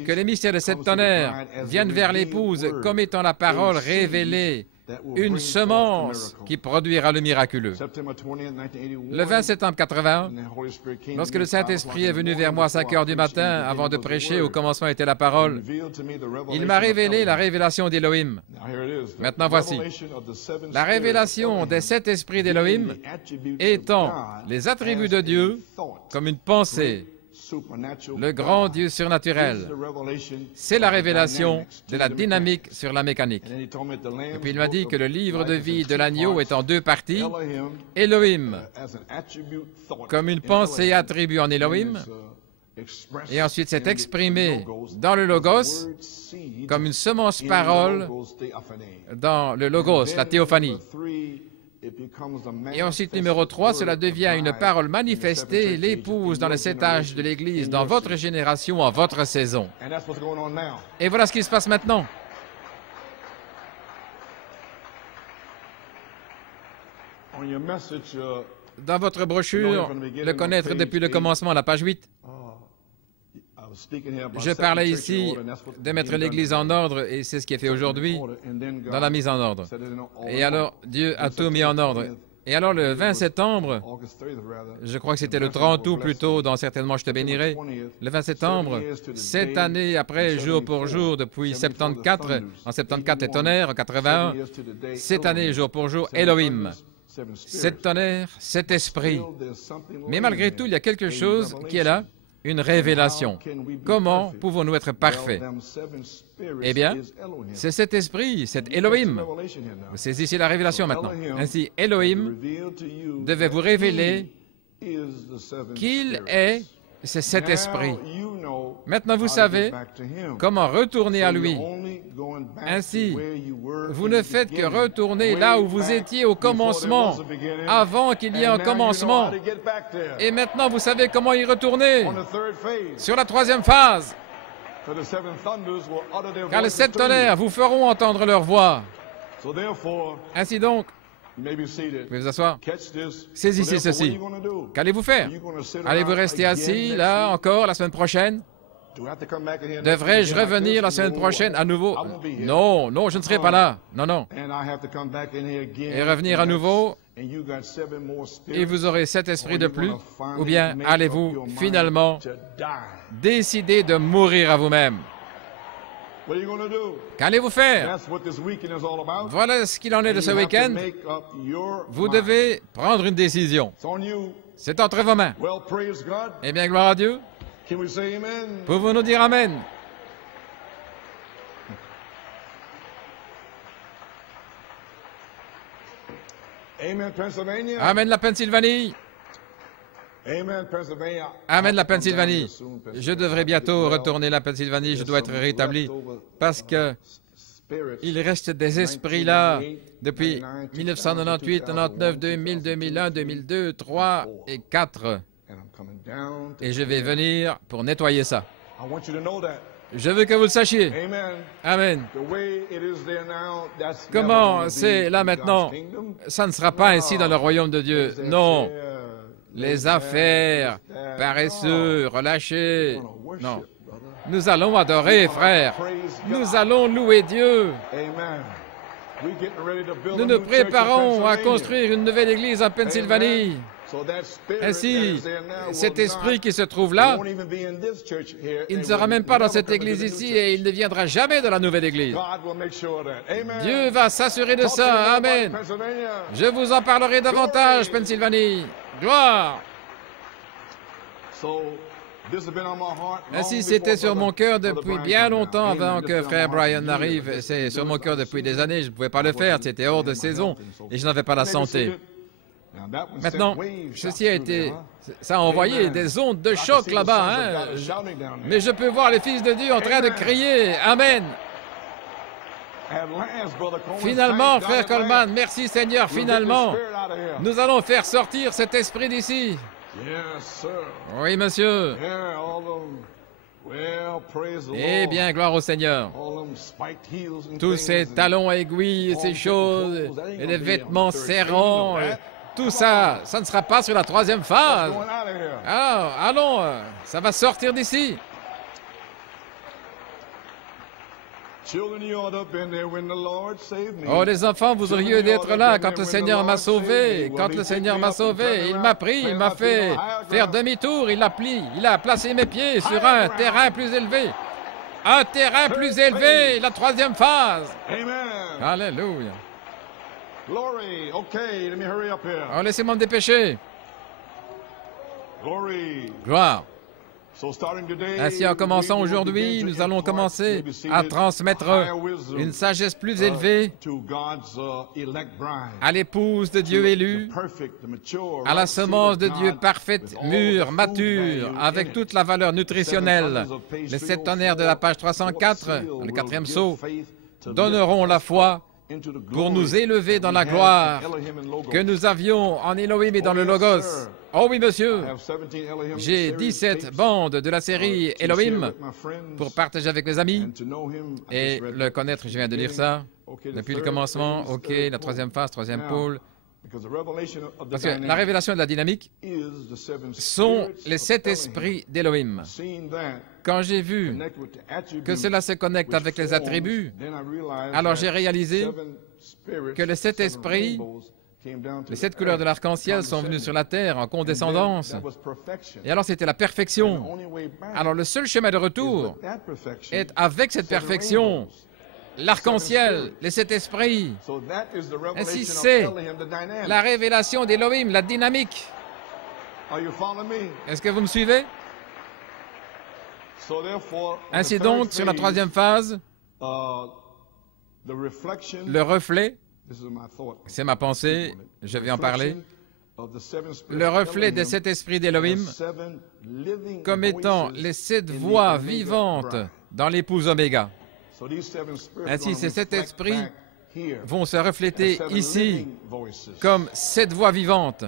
que les mystères de 7 tonnerres viennent vers l'épouse comme étant la parole révélée, une semence qui produira le miraculeux. Le 20 septembre 81, lorsque le Saint-Esprit est venu vers moi à 5 heures du matin, avant de prêcher, au commencement était la parole, il m'a révélé la révélation d'Élohim. Maintenant, voici. La révélation des 7 esprits d'Élohim étant les attributs de Dieu comme une pensée, le grand Dieu surnaturel. C'est la révélation de la dynamique sur la mécanique. Et puis il m'a dit que le livre de vie de l'agneau est en 2 parties. Elohim, comme une pensée attribue en Elohim, et ensuite c'est exprimé dans le Logos, comme une semence parole dans le Logos, la théophanie. Et ensuite, numéro 3, cela devient une parole manifestée, l'épouse dans les 7 âges de l'Église, dans votre génération, en votre saison. Et voilà ce qui se passe maintenant. Dans votre brochure, le connaître depuis le commencement, la page 8, je parlais ici de mettre l'Église en ordre, et c'est ce qui est fait aujourd'hui dans la mise en ordre. Et alors, Dieu a tout mis en ordre. Et alors, le 20 septembre, je crois que c'était le 30 août plutôt, dans Certainement je te bénirai, le 20 septembre, 7 années après, jour pour jour, depuis 74, en 74 les tonnerres, en 81, 7 années, jour pour jour, Elohim. 7 tonnerres, 7 esprits. Mais malgré tout, il y a quelque chose qui est là. Une révélation. Comment pouvons-nous être parfaits? Eh bien, c'est cet esprit, cet Elohim. Vous saisissez la révélation maintenant. Ainsi, Elohim devait vous révéler qu'il est cet esprit. Maintenant, vous savez comment retourner à lui. Ainsi, vous ne faites que retourner là où vous étiez au commencement, avant qu'il y ait un commencement. Et maintenant, vous savez comment y retourner. Sur la 3e phase. car les 7 tonnerres vous feront entendre leur voix. Ainsi donc, vous pouvez vous asseoir. Saisissez ceci. Qu'allez-vous faire? Allez-vous rester assis, là, encore, la semaine prochaine? Devrais-je revenir la semaine prochaine à nouveau? Non, non, je ne serai pas là. Non, non. Et revenir à nouveau, et vous aurez 7 esprits de plus, ou bien allez-vous finalement décider de mourir à vous-même? Qu'allez-vous faire? Voilà ce qu'il en est de ce week-end. Vous devez prendre une décision. C'est entre vos mains. Eh bien, gloire à Dieu. Pouvez-vous nous dire Amen? Amen la Pennsylvanie. Amen la Pennsylvanie. Je devrais bientôt retourner la Pennsylvanie, je dois être rétabli, parce que il reste des esprits là depuis 1998, 99, 2000, 2001, 2002, 3 et 4. Et je vais venir pour nettoyer ça. Je veux que vous le sachiez. Amen. Comment c'est là maintenant? Ça ne sera pas ainsi dans le royaume de Dieu. Non. Les affaires, paresseux, relâchés. Non. Nous allons adorer, frère. Nous allons louer Dieu. Nous nous préparons à construire une nouvelle église en Pennsylvanie. Ainsi, cet esprit qui se trouve là, il ne sera même pas dans cette église ici et il ne viendra jamais de la nouvelle église. Dieu va s'assurer de ça. Amen. Je vous en parlerai davantage, Pennsylvanie. Gloire. Ainsi, c'était sur mon cœur depuis bien longtemps avant que frère Brian n'arrive. C'est sur mon cœur depuis des années. Je ne pouvais pas le faire. C'était hors de saison et je n'avais pas la santé. Maintenant, ceci a été... Ça a envoyé des ondes de choc là-bas. Hein? Mais je peux voir les fils de Dieu en train de crier. Amen. Finalement, frère Coleman, merci Seigneur, finalement, nous allons faire sortir cet esprit d'ici. Oui, monsieur. Eh bien, gloire au Seigneur. Tous ces talons aiguilles, ces choses, et les vêtements serrants, tout ça, ça ne sera pas sur la 3e phase. Alors, allons, ça va sortir d'ici. Oh, les enfants, vous auriez dû être là quand le Seigneur m'a sauvé. Quand le Seigneur m'a sauvé, il m'a pris, il m'a fait faire demi-tour, il a placé mes pieds sur un terrain plus élevé. Un terrain plus élevé, la 3e phase. Alléluia. Oh, laissez-moi me dépêcher. Gloire. Ainsi, en commençant aujourd'hui, nous allons commencer à transmettre une sagesse plus élevée à l'épouse de Dieu élue, à la semence de Dieu parfaite, mûre, mature, avec toute la valeur nutritionnelle. Les 7 tonnerres de la page 304, le 4e sceau, donneront la foi pour nous élever dans la gloire que nous avions en Elohim et dans le Logos. Oh oui, monsieur, j'ai 17 bandes de la série Elohim pour partager avec mes amis et le connaître, je viens de lire ça, depuis le commencement, ok, la 3e phase, 3e pôle. Parce que la révélation de la dynamique sont les 7 esprits d'Elohim. Quand j'ai vu que cela se connecte avec les attributs, alors j'ai réalisé que les 7 esprits, les 7 couleurs de l'arc-en-ciel sont venus sur la terre en condescendance. Et alors c'était la perfection. Alors le seul chemin de retour est avec cette perfection. L'arc-en-ciel, les 7 esprits. Ainsi, c'est la révélation d'Elohim, la dynamique. Est-ce que vous me suivez? Ainsi donc, sur la 3e phase, le reflet, c'est ma pensée, je vais en parler, le reflet des 7 esprits d'Elohim comme étant les 7 voix vivantes dans l'épouse Oméga. Ainsi, ces 7 esprits vont se refléter ici comme 7 voix vivantes.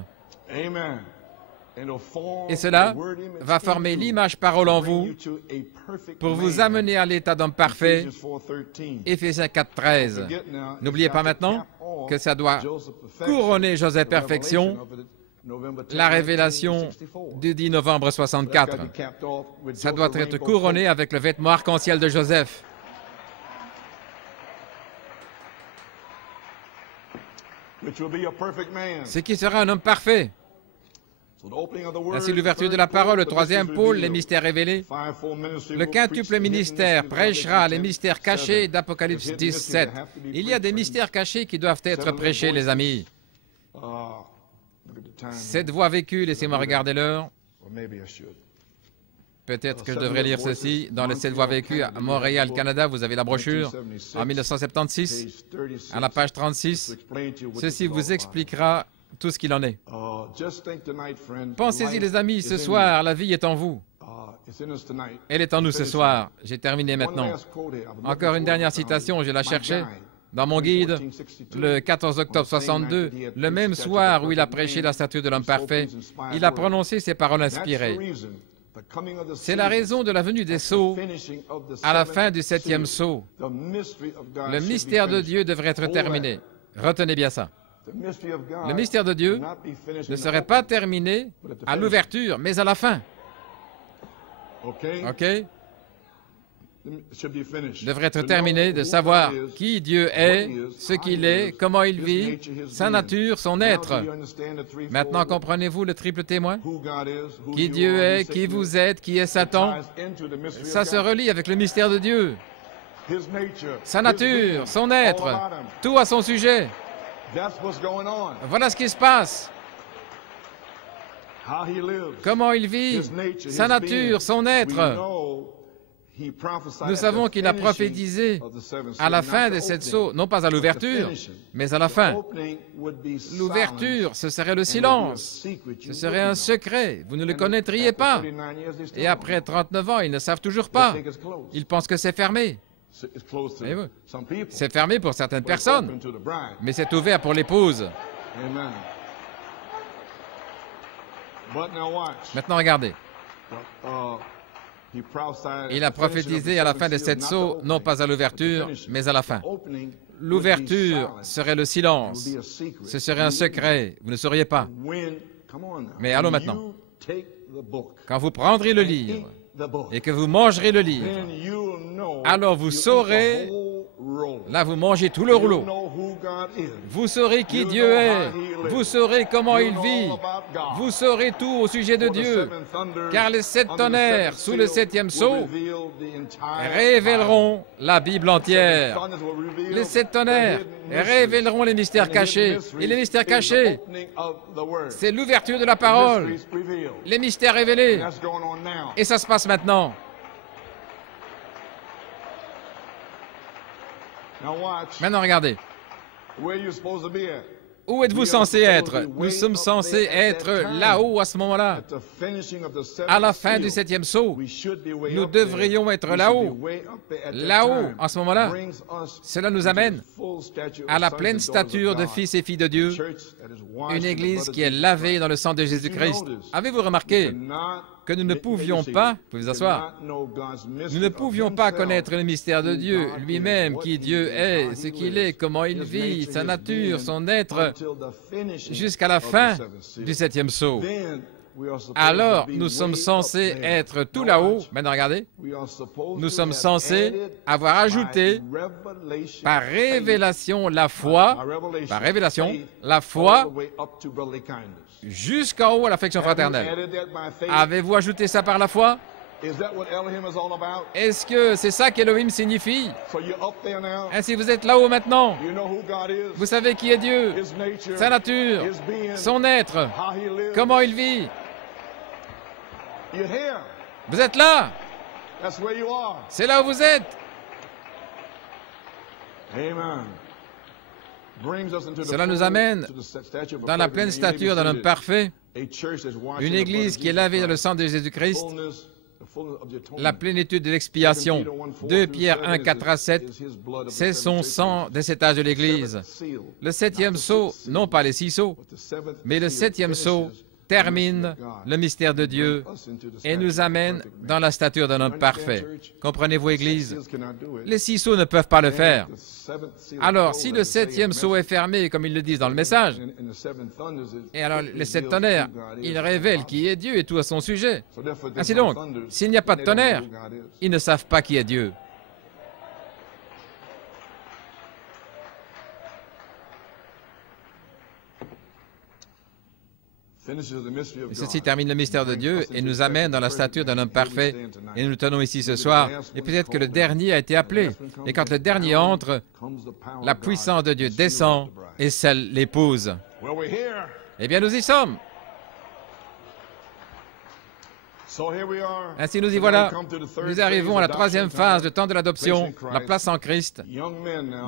Et cela va former l'image parole en vous pour vous amener à l'état d'homme parfait. Éphésiens 4:13. N'oubliez pas maintenant que ça doit couronner Joseph perfection, la révélation du 10 novembre 64. Ça doit être couronné avec le vêtement arc-en-ciel de Joseph. Ce qui sera un homme parfait. Ainsi, l'ouverture de la parole, le troisième pôle, les mystères révélés. Le quintuple ministère prêchera les mystères cachés d'Apocalypse 17. Il y a des mystères cachés qui doivent être prêchés, les amis. Cette voix vécue, laissez-moi regarder l'heure. Peut-être que je devrais lire ceci. Dans les 7 voix vécues à Montréal, Canada, vous avez la brochure. En 1976, à la page 36, ceci vous expliquera tout ce qu'il en est. Pensez-y, les amis, ce soir, la vie est en vous. Elle est en nous ce soir. J'ai terminé maintenant. Encore une dernière citation, je la cherchais dans mon guide, le 14 octobre 62, le même soir où il a prêché la statue de l'homme parfait, il a prononcé ces paroles inspirées. C'est la raison de la venue des sceaux à la fin du 7e sceau. Le mystère de Dieu devrait être terminé. Retenez bien ça. Le mystère de Dieu ne serait pas terminé à l'ouverture, mais à la fin. OK? Devrait être terminé de savoir qui Dieu est, ce qu'il est, comment il vit, sa nature, son être. Maintenant, comprenez-vous le triple témoin? Qui Dieu est, qui vous êtes, qui est Satan? Ça se relie avec le mystère de Dieu. Sa nature, son être, tout à son sujet. Voilà ce qui se passe. Comment il vit, sa nature, son être. Nous savons qu'il a prophétisé à la fin des 7 sceaux, non pas à l'ouverture, mais à la fin. L'ouverture, ce serait le silence. Ce serait un secret. Vous ne le connaîtriez pas. Et après 39 ans, ils ne savent toujours pas. Ils pensent que c'est fermé. C'est fermé pour certaines personnes, mais c'est ouvert pour l'épouse. Maintenant, regardez. Il a prophétisé à la fin des 7 sceaux, non pas à l'ouverture, mais à la fin. L'ouverture serait le silence. Ce serait un secret. Vous ne sauriez pas. Mais allons maintenant. Quand vous prendrez le livre et que vous mangerez le livre, alors vous saurez, là vous mangez tout le rouleau. Vous saurez qui Dieu est. Vous saurez comment il vit. Vous saurez tout au sujet de Dieu. Car les 7 tonnerres sous le 7e sceau révéleront la Bible entière. Les 7 tonnerres révéleront les mystères cachés. Et les mystères cachés, c'est l'ouverture de la parole. Les mystères révélés. Et ça se passe maintenant. Maintenant, regardez. Où êtes-vous censé être? Nous sommes censés être là-haut à ce moment-là. À la fin du 7e sceau, nous devrions être là-haut. Là-haut, en ce moment-là. Cela nous amène à la pleine stature de fils et filles de Dieu, une Église qui est lavée dans le sang de Jésus-Christ. Avez-vous remarqué que nous ne pouvions pas, vous pouvez vous asseoir, nous ne pouvions pas connaître le mystère de Dieu, lui-même, qui Dieu est, ce qu'il est, comment il vit, sa nature, son être, jusqu'à la fin du 7e sceau. Alors, nous sommes censés être tout là-haut. Maintenant, regardez. Nous sommes censés avoir ajouté par révélation la foi, jusqu'en haut à l'affection fraternelle. Avez-vous ajouté ça par la foi? Est-ce que c'est ça qu'Elohim signifie? Ainsi, vous êtes là-haut maintenant. Vous savez qui est Dieu, sa nature, son être, comment il vit. Vous êtes là. C'est là où vous êtes. Cela nous amène dans la pleine stature d'un homme parfait, une Église qui est lavée dans le sang de Jésus-Christ, la plénitude de l'expiation. 2 Pierre 1, 4 à 7, c'est son sang des 7 âges de l'Église. Le 7e sceau, non pas les 6 sceaux, mais le 7e sceau termine le mystère de Dieu et nous amène dans la stature d'un homme parfait. Comprenez-vous, Église? Les 6 sceaux ne peuvent pas le faire. Alors, si le 7e sceau est fermé, comme ils le disent dans le message, et alors les 7 tonnerres, ils révèlent qui est Dieu et tout à son sujet. Ainsi donc, s'il n'y a pas de tonnerre, ils ne savent pas qui est Dieu. Ceci termine le mystère de Dieu et nous amène dans la stature d'un homme parfait. Et nous tenons ici ce soir. Et peut-être que le dernier a été appelé. Et quand le dernier entre, la puissance de Dieu descend et scelle l'épouse. Eh bien, nous y sommes. Ainsi, nous y voilà. Nous arrivons à la 3e phase, le temps de l'adoption, la place en Christ.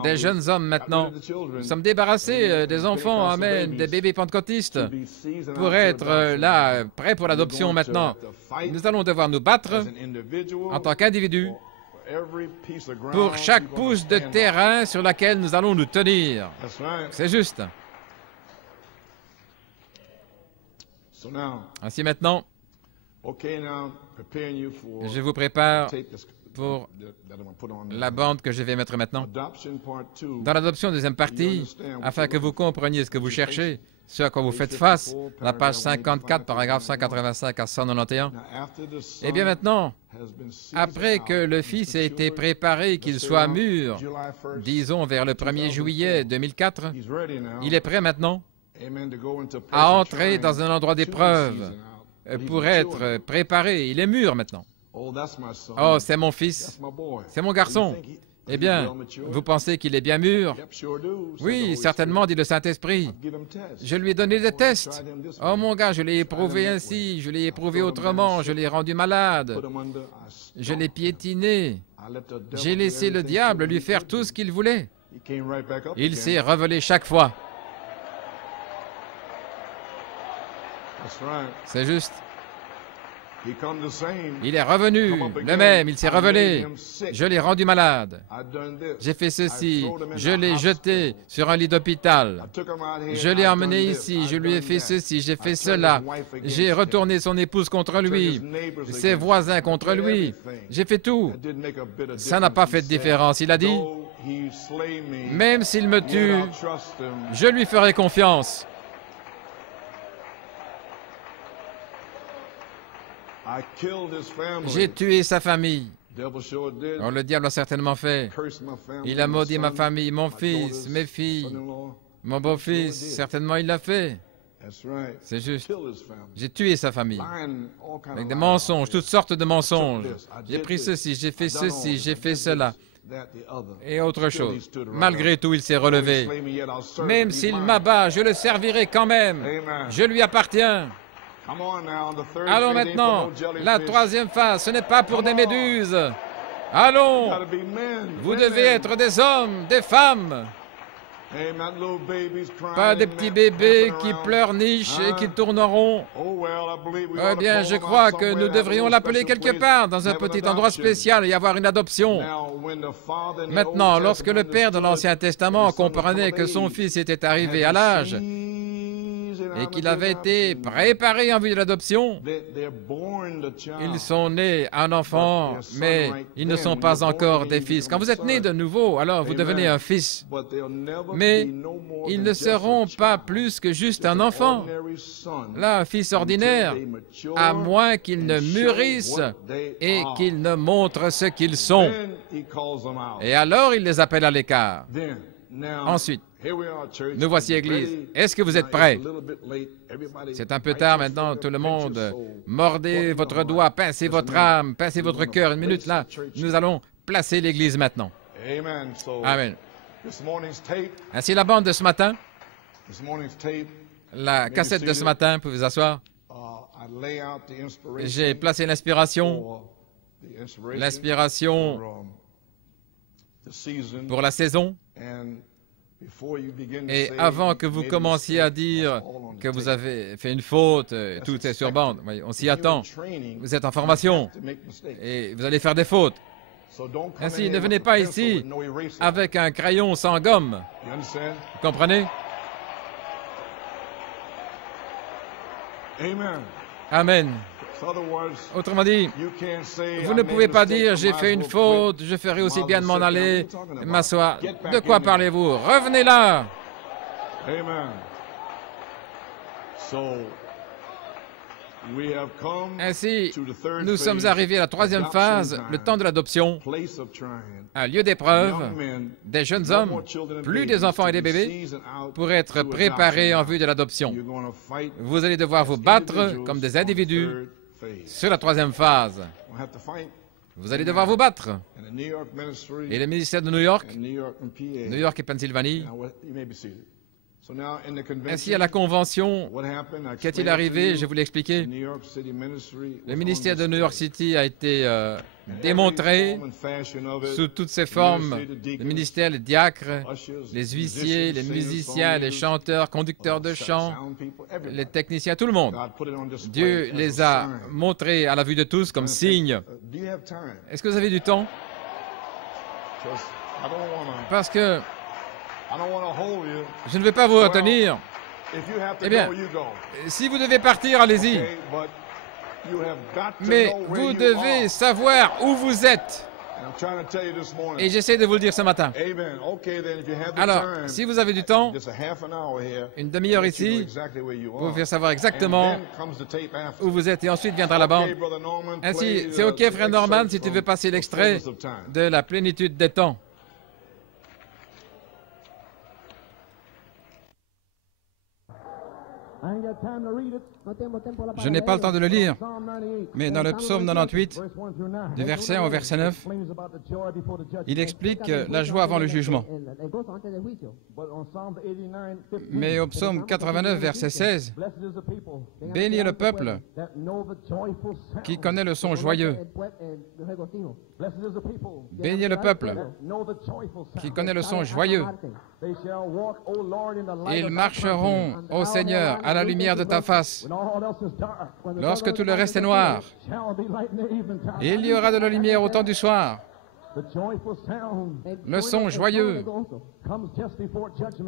Des jeunes hommes maintenant. Nous sommes débarrassés des enfants, amen, des bébés pentecôtistes, pour être là, prêts pour l'adoption maintenant. Nous allons devoir nous battre en tant qu'individus pour chaque pouce de terrain sur laquelle nous allons nous tenir. C'est juste. Ainsi maintenant, je vous prépare pour la bande que je vais mettre maintenant. Dans l'adoption, deuxième partie, afin que vous compreniez ce que vous cherchez, ce à quoi vous faites face, la page 54, paragraphe 185 à 191. Eh bien maintenant, après que le Fils ait été préparé, qu'il soit mûr, disons vers le 1er juillet 2004, il est prêt maintenant à entrer dans un endroit d'épreuve, pour être préparé. Il est mûr maintenant. Oh, c'est mon fils, c'est mon garçon. Eh bien, vous pensez qu'il est bien mûr? Oui, certainement, dit le Saint-Esprit. Je lui ai donné des tests. Oh mon gars, je l'ai éprouvé ainsi, je l'ai éprouvé autrement, je l'ai rendu malade, je l'ai piétiné. J'ai laissé le diable lui faire tout ce qu'il voulait. Il s'est révélé chaque fois. C'est juste. Il est revenu, le même, il s'est révélé. Je l'ai rendu malade. J'ai fait ceci, je l'ai jeté sur un lit d'hôpital. Je l'ai emmené ici, je lui ai fait ceci, j'ai fait cela. J'ai retourné son épouse contre lui, ses voisins contre lui. J'ai fait tout. Ça n'a pas fait de différence. Il a dit, même s'il me tue, je lui ferai confiance. J'ai tué sa famille. Oh, le diable a certainement fait. Il a maudit ma famille, mon fils, mes filles, mon beau-fils. Certainement, il l'a fait. C'est juste. J'ai tué sa famille. Avec des mensonges, toutes sortes de mensonges. J'ai pris ceci, j'ai fait ceci, j'ai fait cela. Et autre chose. Malgré tout, il s'est relevé. Même s'il m'abat, je le servirai quand même. Je lui appartiens. Allons maintenant, la 3e phase, ce n'est pas pour des méduses. Allons, vous devez être des hommes, des femmes. Pas des petits bébés qui pleurnichent et qui tourneront. Eh bien, je crois que nous devrions l'appeler quelque part, dans un petit endroit spécial et avoir une adoption. Maintenant, lorsque le Père de l'Ancien Testament comprenait que son fils était arrivé à l'âge et qu'il avait été préparé en vue de l'adoption, ils sont nés un enfant, mais ils ne sont pas encore des fils. Quand vous êtes né de nouveau, alors vous devenez un fils. Mais ils ne seront pas plus que juste un enfant. Là, un fils ordinaire, à moins qu'ils ne mûrissent et qu'ils ne montrent ce qu'ils sont. Et alors, il les appelle à l'écart. Ensuite, nous voici, Église. Est-ce que vous êtes prêts? C'est un peu tard maintenant, tout le monde. Mordez votre doigt, pincez votre âme, pincez votre cœur. Une minute, là. Nous allons placer l'Église maintenant. Amen. Ainsi, la bande de ce matin, la cassette de ce matin, vous pouvez vous asseoir. J'ai placé l'inspiration pour la saison. Et avant que vous commenciez à dire que vous avez fait une faute, tout est sur bande, on s'y attend. Vous êtes en formation et vous allez faire des fautes. Ainsi, ne venez pas ici avec un crayon sans gomme. Vous comprenez? Amen. Autrement dit, vous ne pouvez pas dire « j'ai fait une faute, je ferai aussi bien de m'en aller, m'asseoir ». De quoi parlez-vous? Revenez là. Ainsi, nous sommes arrivés à la troisième phase, le temps de l'adoption, un lieu d'épreuve, des jeunes hommes, plus des enfants et des bébés, pour être préparés en vue de l'adoption. Vous allez devoir vous battre comme des individus sur la troisième phase. Vous allez devoir vous battre. Et le ministère de New York et Pennsylvanie, ainsi à la convention, qu'est-il arrivé? Je vous l'ai expliqué. Le ministère de New York City a été démontré sous toutes ses formes. Le ministère, les diacres, les huissiers, les musiciens, les chanteurs, conducteurs de chant, les techniciens, tout le monde. Dieu les a montrés à la vue de tous comme signe. Est-ce que vous avez du temps? Parce que je ne vais pas vous retenir. Eh bien, si vous devez partir, allez-y. Mais vous devez savoir où vous êtes. Et j'essaie de vous le dire ce matin. Alors, si vous avez du temps, une demi-heure ici, pour vous faire savoir exactement où vous êtes. Et ensuite viendra la bande. Ainsi, c'est OK, frère Norman, si tu veux passer l'extrait de la plénitude des temps. Je n'ai pas le temps de le lire, mais dans le psaume 98, du verset 1 au verset 9, il explique la joie avant le jugement. Mais au psaume 89, verset 16, bénis le peuple qui connaît le son joyeux. Bénis le peuple qui connaît le son joyeux. Ils marcheront, ô Seigneur, à la lumière de ta face. Lorsque tout le reste est noir, il y aura de la lumière au temps du soir. Le son joyeux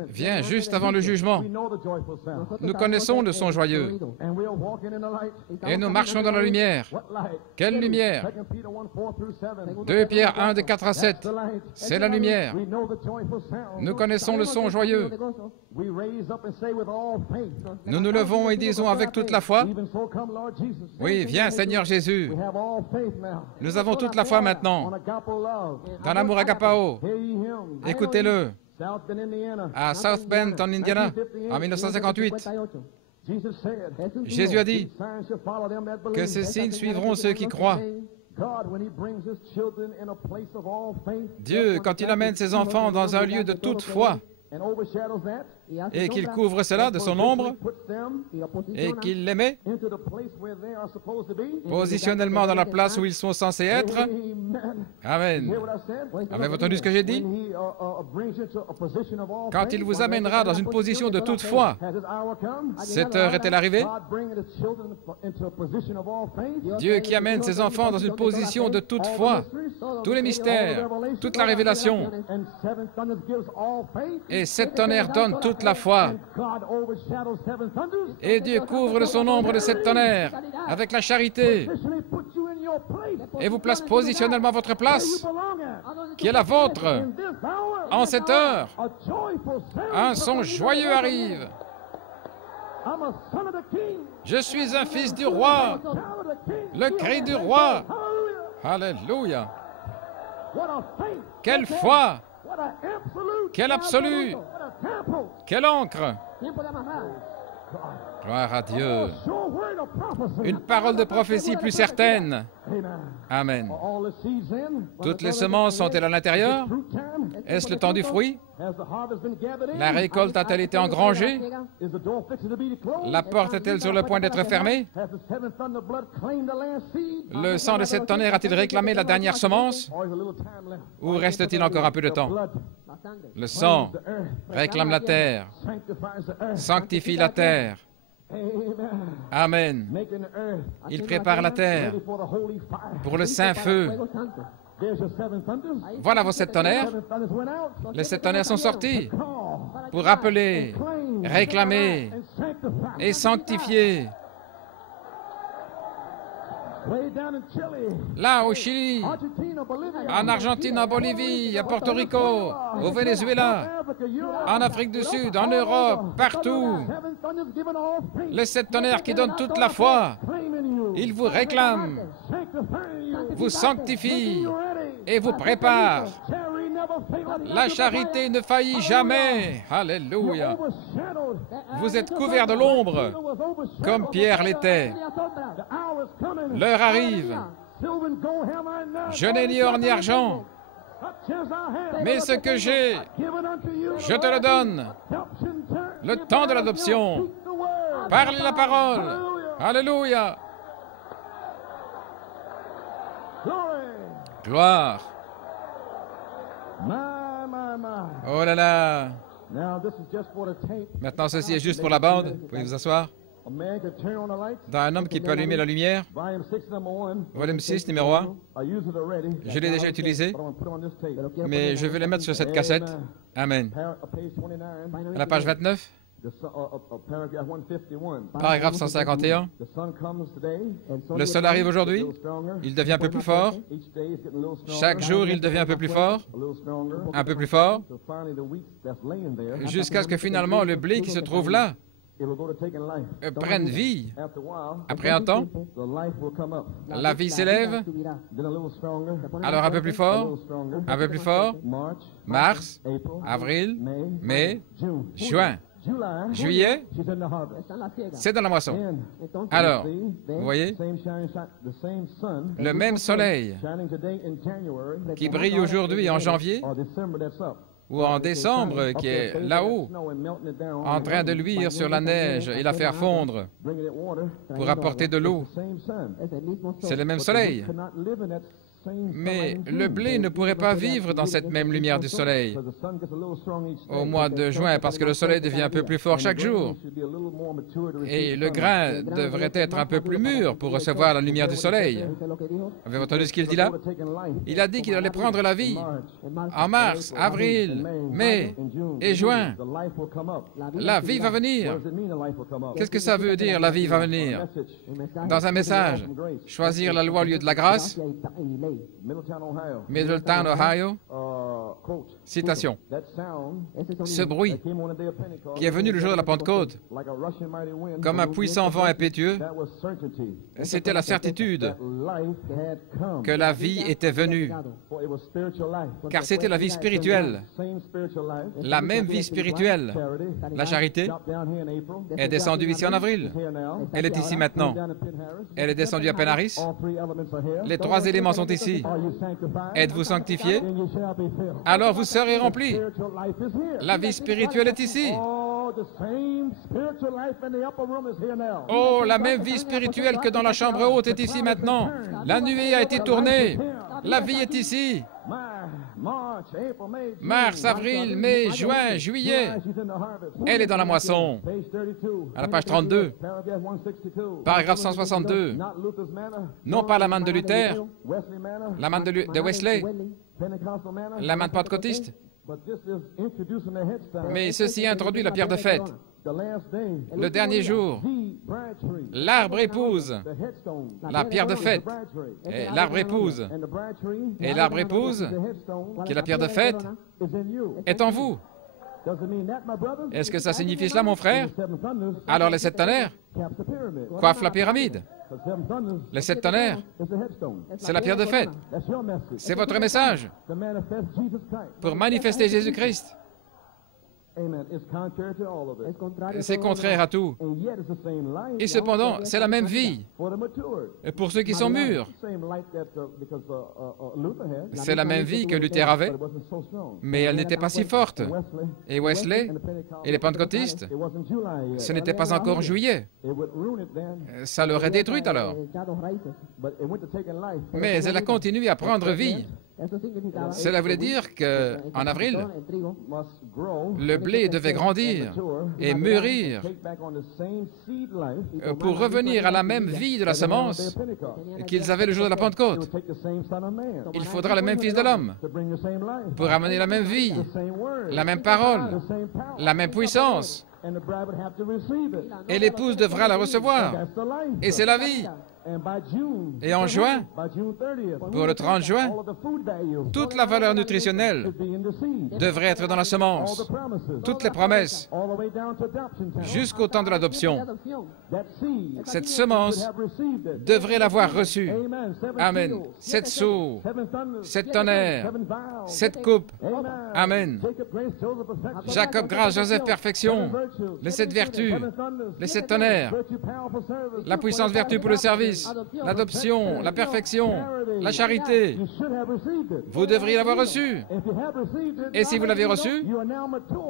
vient juste avant le jugement. Nous connaissons le son joyeux et nous marchons dans la lumière. Quelle lumière? 2 Pierre 1, de 4 à 7. C'est la lumière. Nous connaissons le son joyeux. Nous nous levons et disons avec toute la foi, oui, viens Seigneur Jésus. Nous avons toute la foi maintenant. Dans l'amour agapao, écoutez-le, à South Bend, en Indiana, en 1958. Jésus a dit que ces signes suivront ceux qui croient. Dieu, quand il amène ses enfants dans un lieu de toute foi, et qu'il couvre cela de son ombre, et qu'il les met positionnellement dans la place où ils sont censés être. Amen. Avez-vous entendu ce que j'ai dit? Quand il vous amènera dans une position de toute foi, cette heure est-elle arrivée? Dieu qui amène ses enfants dans une position de toute foi, tous les mystères, toute la révélation, et 7 tonnerres donnent toute la foi. Et Dieu couvre de son ombre de 7 tonnerres avec la charité et vous place positionnellement à votre place, qui est la vôtre. En cette heure, un son joyeux arrive. Je suis un fils du roi, le cri du roi. Alléluia. Quelle foi! Quel absolu! Quelle encre! Gloire à Dieu. Une parole de prophétie plus certaine. Amen. Toutes les semences sont-elles à l'intérieur? Est-ce le temps du fruit? La récolte a-t-elle été engrangée? La porte est-elle sur le point d'être fermée? Le sang de 7 tonnerres a-t-il réclamé la dernière semence? Ou reste-t-il encore un peu de temps? Le sang réclame la terre, sanctifie la terre. Amen. Il prépare la terre pour le saint feu. Voilà vos 7 tonnerres. Les 7 tonnerres sont sortis pour appeler, réclamer et sanctifier là au Chili, en Argentine, en Bolivie, à Porto Rico, au Venezuela, en Afrique du Sud, en Europe, partout. Les 7 tonnerres qui donnent toute la foi, ils vous réclament, vous sanctifient et vous préparent. La charité ne faillit jamais. Alléluia. Vous êtes couverts de l'ombre, comme Pierre l'était. L'heure arrive. Je n'ai ni or ni argent, mais ce que j'ai, je te le donne. Le temps de l'adoption. Parlez la parole. Alléluia. Gloire. Oh là là. Maintenant, ceci est juste pour la bande. Pouvez vous asseoir? Dans un homme qui peut allumer la lumière. Volume 6, numéro 1. Je l'ai déjà utilisé, mais je vais le mettre sur cette cassette. Amen. À la page 29. Paragraphe 151. Le sol arrive aujourd'hui, il devient un peu plus fort. Chaque jour, il devient un peu plus fort, jusqu'à ce que finalement le blé qui se trouve là prenne vie. Après un temps, la vie s'élève, alors un peu plus fort, mars, avril, mai, juin. Juillet, c'est dans la moisson. Alors, vous voyez, le même soleil qui brille aujourd'hui en janvier ou en décembre, qui est là-haut, en train de luire sur la neige et la faire fondre pour apporter de l'eau. C'est le même soleil. Mais le blé ne pourrait pas vivre dans cette même lumière du soleil au mois de juin parce que le soleil devient un peu plus fort chaque jour. Et le grain devrait être un peu plus mûr pour recevoir la lumière du soleil. Avez-vous entendu ce qu'il dit là? Il a dit qu'il allait prendre la vie en mars, avril, mai et juin. La vie va venir. Qu'est-ce que ça veut dire, la vie va venir? Dans un message, choisir la loi au lieu de la grâce. Middletown, Ohio. Citation. Ce bruit qui est venu le jour de la Pentecôte, comme un puissant vent impétueux, c'était la certitude que la vie était venue, car c'était la vie spirituelle, la même vie spirituelle. La charité est descendue ici en avril. Elle est ici maintenant. Elle est descendue à Penn Harris. Les 3 éléments sont ici. Êtes-vous sanctifiés? Alors vous serez remplis. La vie spirituelle est ici. Oh, la même vie spirituelle que dans la chambre haute est ici maintenant. La nuée a été tournée. La vie est ici. Mars, avril, mai, juin, juillet. Elle est dans la moisson. À la page 32. Paragraphe 162. Non pas la manne de Luther, la manne de Wesley, la manne pentecôtiste, mais ceci introduit la pierre de fête. Le dernier jour, l'arbre épouse la pierre de fête, et l'arbre épouse, qui est la pierre de fête, est en vous. Est-ce que ça signifie cela, mon frère? Alors les 7 tonnerres coiffent la pyramide. Les 7 tonnerres, c'est la pierre de fête. C'est votre message pour manifester Jésus-Christ. C'est contraire à tout. Et cependant, c'est la même vie. Et pour ceux qui sont mûrs, c'est la même vie que Luther avait, mais elle n'était pas si forte. Et Wesley et les pentecôtistes, ce n'était pas encore juillet. Ça l'aurait détruite alors. Mais elle a continué à prendre vie. Cela voulait dire qu'en avril, le blé devait grandir et mûrir pour revenir à la même vie de la semence qu'ils avaient le jour de la Pentecôte. Il faudra le même Fils de l'homme pour amener la même vie, la même parole, la même puissance. Et l'épouse devra la recevoir. Et c'est la vie. Et en juin, pour le 30 juin, toute la valeur nutritionnelle devrait être dans la semence. Toutes les promesses, jusqu'au temps de l'adoption. Cette semence devrait l'avoir reçue. Amen. 7 sceaux, 7 tonnerres, 7 coupes. Amen. Jacob, grâce, Joseph, perfection. Les 7 vertus, les 7 tonnerres, la puissance vertu pour le service, l'adoption, la perfection, la charité. Vous devriez l'avoir reçu. Et si vous l'avez reçu,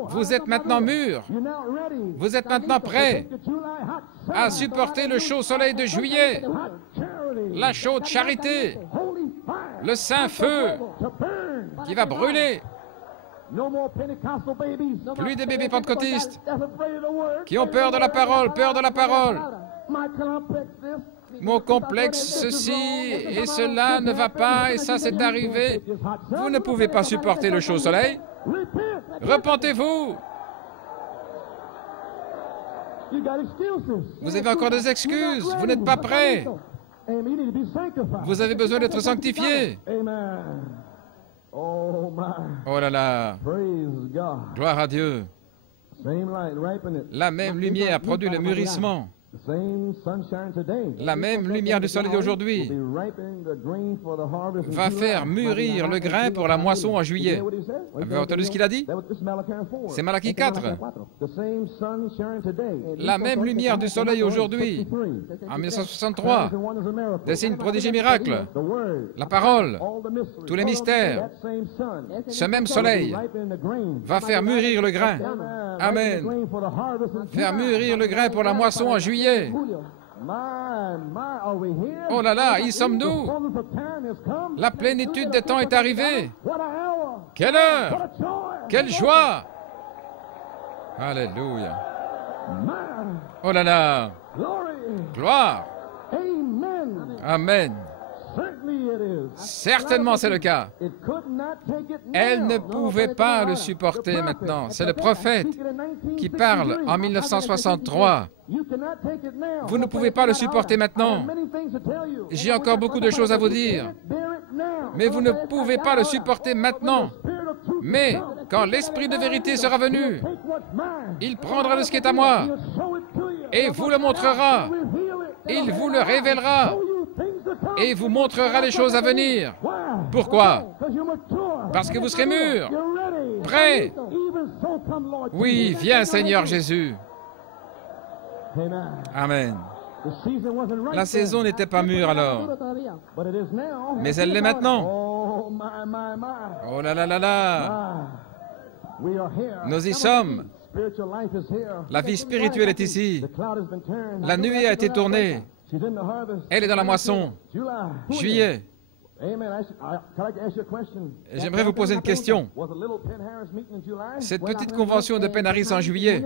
vous êtes maintenant mûr. Vous êtes maintenant prêt à supporter le chaud soleil de juillet, la chaude charité, le saint feu qui va brûler. Plus des bébés pentecôtistes qui ont peur de la parole, peur de la parole. Mon complexe, ceci et cela ne va pas, et ça c'est arrivé. Vous ne pouvez pas supporter le chaud soleil. Repentez-vous. Vous avez encore des excuses. Vous n'êtes pas prêt. Vous avez besoin d'être sanctifié. Oh là là. Gloire à Dieu. La même lumière produit le mûrissement. La même lumière du soleil d'aujourd'hui va faire mûrir le grain pour la moisson en juillet. Avez-vous entendu ce qu'il a dit? C'est Malachie 4. La même lumière du soleil aujourd'hui, en 1963, des signes, prodiges et miracles, la parole, tous les mystères, ce même soleil va faire mûrir le grain. Amen. Faire mûrir le grain pour la moisson en juillet. Oh là là, y sommes-nous? La plénitude des temps est arrivée. Quelle heure! Quelle joie! Alléluia! Oh là là! Gloire! Amen! Certainement, c'est le cas. Elle ne pouvait pas le supporter maintenant. C'est le prophète qui parle en 1963. Vous ne pouvez pas le supporter maintenant. J'ai encore beaucoup de choses à vous dire. Mais vous ne pouvez pas le supporter maintenant. Mais quand l'Esprit de vérité sera venu, il prendra de ce qui est à moi et vous le montrera. Il vous le révélera et vous montrera les choses à venir. Pourquoi? Parce que vous serez mûrs, prêts. Oui, viens Seigneur Jésus. Amen. La saison n'était pas mûre alors, mais elle l'est maintenant. Oh là là là là. Nous y sommes. La vie spirituelle est ici. La nuée a été tournée. Elle est dans la moisson. Juillet. J'aimerais vous poser une question. Cette petite convention de Penn Harris en juillet,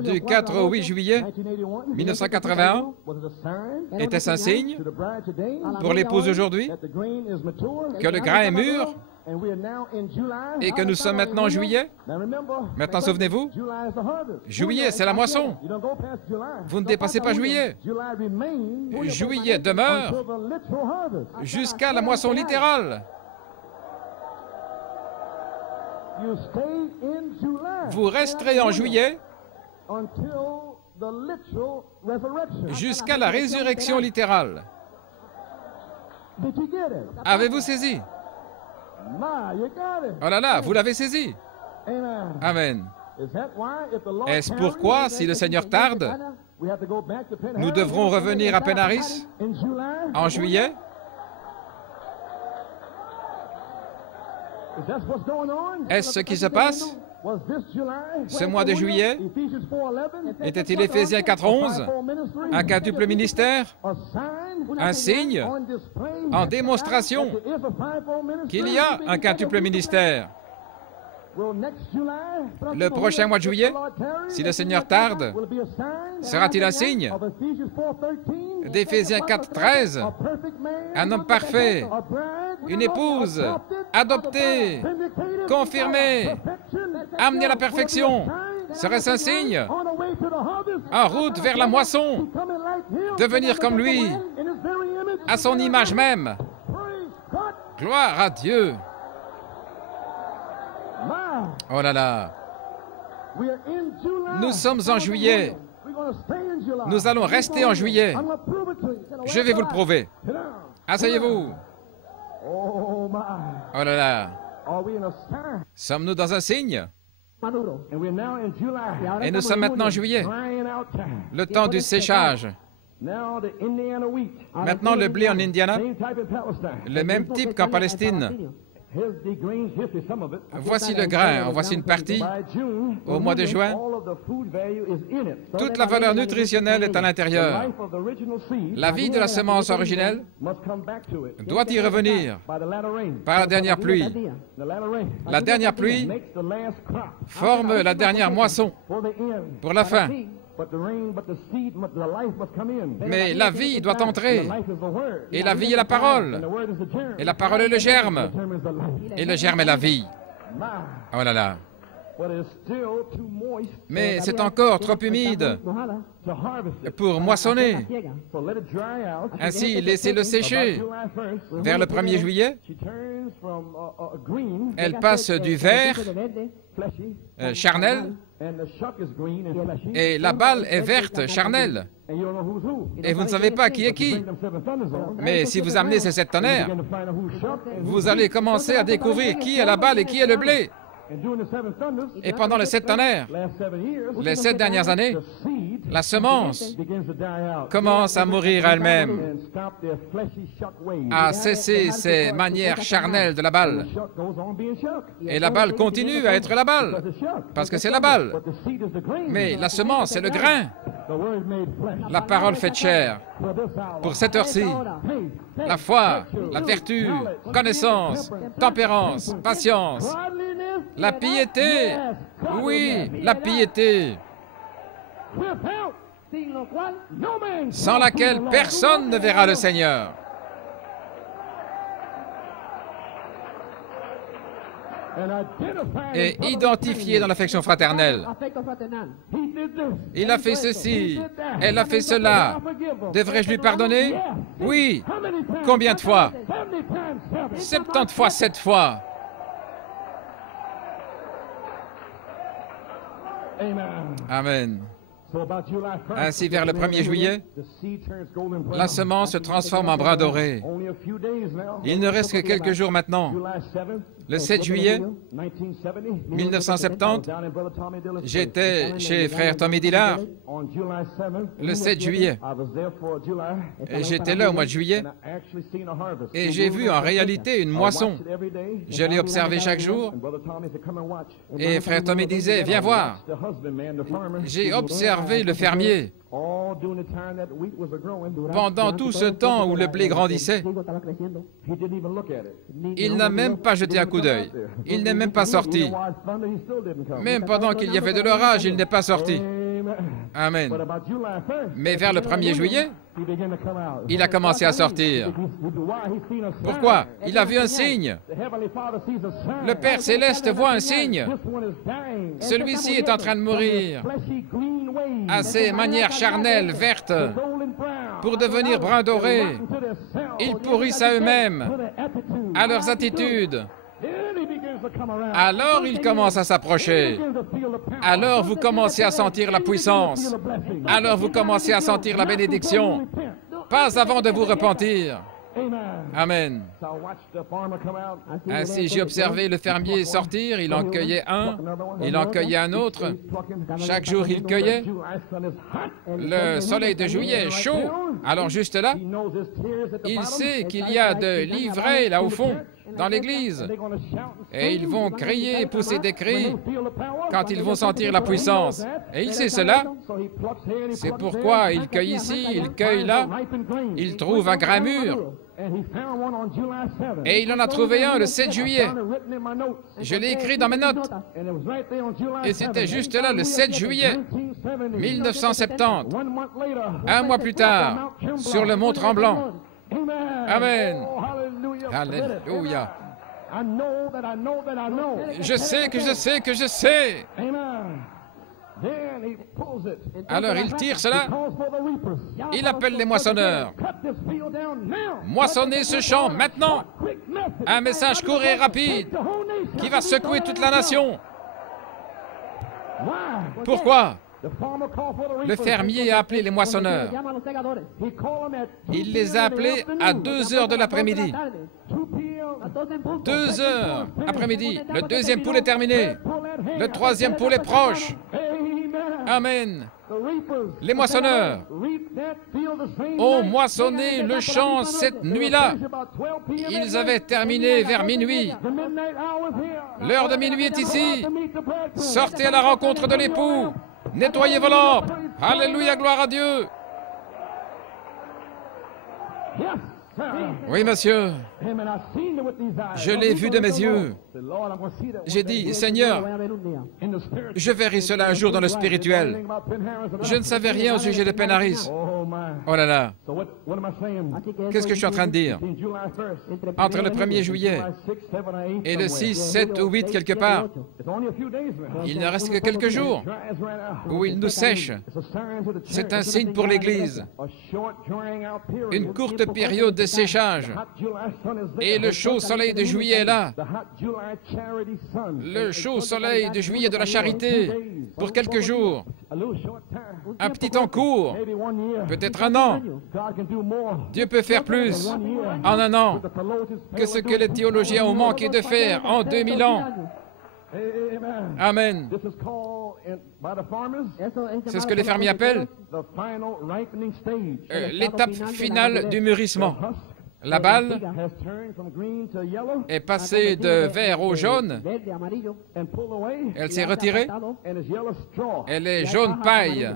du 4 au 8 juillet 1981, était-ce un signe pour l'épouse aujourd'hui que le grain est mûr et que nous sommes maintenant en juillet? Maintenant, souvenez-vous, juillet, c'est la moisson. Vous ne dépassez pas juillet. Juillet demeure jusqu'à la moisson littérale. Vous resterez en juillet jusqu'à la résurrection littérale. Avez-vous saisi? Oh là là, vous l'avez saisi. Amen. Est-ce pourquoi, si le Seigneur tarde, nous devrons revenir à Penn Harris en juillet? Est-ce ce qui se passe? Ce mois de juillet était-il Éphésiens 4:11, un quintuple ministère, un signe en démonstration qu'il y a un quintuple ministère? Le prochain mois de juillet, si le Seigneur tarde, sera-t-il un signe d'Éphésiens 4:13, un homme parfait, une épouse adoptée, confirmée, amenée à la perfection? Serait-ce un signe en route vers la moisson, devenir comme lui, à son image même. Gloire à Dieu. Oh là là. Nous sommes en juillet. Nous allons rester en juillet. Je vais vous le prouver. Asseyez-vous. Oh là là. Sommes-nous dans un signe? Et nous sommes maintenant en juillet, le temps du séchage. Maintenant, le blé en Indiana, le même type qu'en Palestine. Voici le grain, en voici une partie. Au mois de juin, toute la valeur nutritionnelle est à l'intérieur. La vie de la semence originelle doit y revenir par la dernière pluie. La dernière pluie forme la dernière moisson pour la fin. Mais la vie doit entrer. Et la vie est la parole. Et la parole est le germe. Et le germe est la vie. Oh là là. Mais c'est encore trop humide pour moissonner. Ainsi, laissez-le sécher. Vers le 1er juillet, elle passe du vert charnel, et la balle est verte charnelle. Et vous ne savez pas qui est qui. Mais si vous amenez ces 7 tonnerres, vous allez commencer à découvrir qui est la balle et qui est le blé. Et pendant les 7 tonnerres, les 7 dernières années, la semence commence à mourir elle-même, à cesser ses manières charnelles de la balle. Et la balle continue à être la balle, parce que c'est la balle. Mais la semence, c'est le grain. La parole faite chair. Pour cette heure-ci, la foi, la vertu, connaissance, tempérance, patience, la piété, oui, la piété, sans laquelle personne ne verra le Seigneur. Et identifié dans l'affection fraternelle. Il a fait ceci, elle a fait cela. Devrais-je lui pardonner? Oui. Combien de fois? 70 fois, 7 fois. Amen. Ainsi, vers le 1er juillet, la semence se transforme en brin doré. Il ne reste que quelques jours maintenant. Le 7 juillet 1970, j'étais chez frère Tommy Dillard. Le 7 juillet. J'étais là au mois de juillet et j'ai vu en réalité une moisson. Je l'ai observée chaque jour et frère Tommy disait, viens voir. J'ai observé le fermier. Pendant tout ce temps où le blé grandissait, il n'a même pas jeté un coup d'œil. Il n'est même pas sorti. Même pendant qu'il y avait de l'orage, il n'est pas sorti. Amen. Mais vers le 1er juillet, il a commencé à sortir. Pourquoi? Il a vu un signe. Le Père Céleste voit un signe. Celui-ci est en train de mourir à ses manières charnelles vertes pour devenir brun doré. Ils pourrissent à eux-mêmes, à leurs attitudes. Alors il commence à s'approcher. Alors vous commencez à sentir la puissance. Alors vous commencez à sentir la bénédiction. Pas avant de vous repentir. Amen. Ainsi, j'ai observé le fermier sortir. Il en cueillait un. Il en cueillait un autre. Chaque jour, il cueillait. Le soleil de juillet est chaud. Alors juste là, il sait qu'il y a de l'ivraie là au fond, dans l'église. Et ils vont crier, pousser des cris quand ils vont sentir la puissance. Et il sait cela. C'est pourquoi il cueille ici, il cueille là. Il trouve un grain mûr. Et il en a trouvé un le 7 juillet. Je l'ai écrit dans mes notes. Et c'était juste là, le 7 juillet 1970. Un mois plus tard, sur le mont Tremblant. Amen. Alléluia. Je sais que je sais que je sais. Alors il tire cela. Il appelle les moissonneurs. Moissonnez ce champ maintenant. Un message court et rapide qui va secouer toute la nation. Pourquoi? Le fermier a appelé les moissonneurs. Il les a appelés à 2 heures de l'après-midi. 2 heures après-midi. Le 2e poule est terminé. Le 3e poule est proche. Amen. Les moissonneurs ont moissonné le champ cette nuit-là. Ils avaient terminé vers minuit. L'heure de minuit est ici. Sortez à la rencontre de l'époux. Nettoyez vos lampes. Alléluia, gloire à Dieu. Oui, monsieur. Je l'ai vu de mes yeux. J'ai dit, Seigneur, je verrai cela un jour dans le spirituel. Je ne savais rien au sujet de Pen Harris. Oh là là. Qu'est-ce que je suis en train de dire? Entre le 1er juillet et le 6, 7 ou 8 quelque part, il ne reste que quelques jours où il nous sèche. C'est un signe pour l'Église. Une courte période de séchage. Et le chaud soleil de juillet est là. Le chaud soleil de juillet de la charité pour quelques jours. Un petit temps court, peut-être un an. Dieu peut faire plus en un an que ce que les théologiens ont manqué de faire en 2000 ans. Amen. C'est ce que les fermiers appellent l'étape finale du mûrissement. La balle est passée de vert au jaune. Elle s'est retirée. Elle est jaune paille.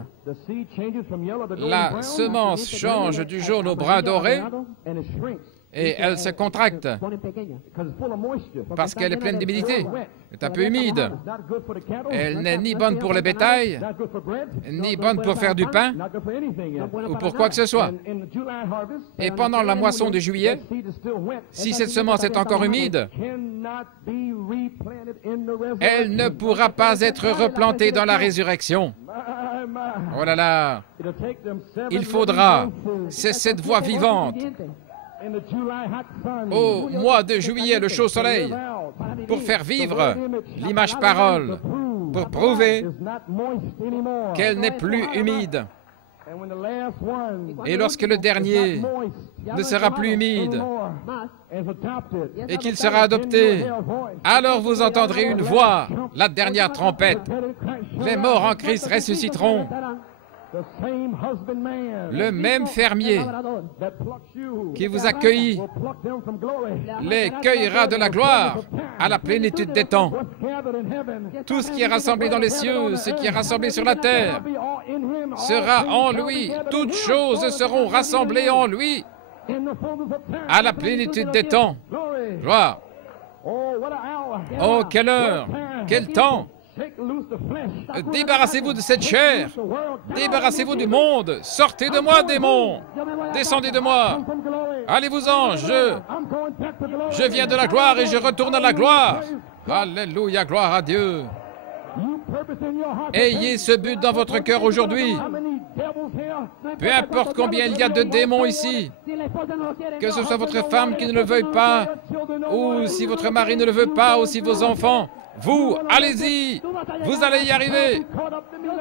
La semence change du jaune au brun doré et elle se contracte parce qu'elle est pleine d'humidité. Elle est un peu humide. Elle n'est ni bonne pour le bétail, ni bonne pour faire du pain, ou pour quoi que ce soit. Et pendant la moisson de juillet, si cette semence est encore humide, elle ne pourra pas être replantée dans la résurrection. Oh là là! Il faudra, c'est cette voie vivante, au mois de juillet, le chaud soleil, pour faire vivre l'image parole, pour prouver qu'elle n'est plus humide. Et lorsque le dernier ne sera plus humide et qu'il sera adopté, alors vous entendrez une voix, la dernière trompette. Les morts en Christ ressusciteront. Le même fermier qui vous a cueilli les cueillera de la gloire à la plénitude des temps. Tout ce qui est rassemblé dans les cieux, ce qui est rassemblé sur la terre, sera en lui. Toutes choses seront rassemblées en lui à la plénitude des temps. Gloire. Oh, quelle heure, quel temps! Débarrassez-vous de cette chair. Débarrassez-vous du monde. Sortez de moi, démons. Descendez de moi. Allez-vous-en. Je viens de la gloire et je retourne à la gloire. Alléluia, gloire à Dieu. Ayez ce but dans votre cœur aujourd'hui. Peu importe combien il y a de démons ici, que ce soit votre femme qui ne le veuille pas, ou si votre mari ne le veut pas, ou si vos enfants, vous, allez-y, vous allez y arriver.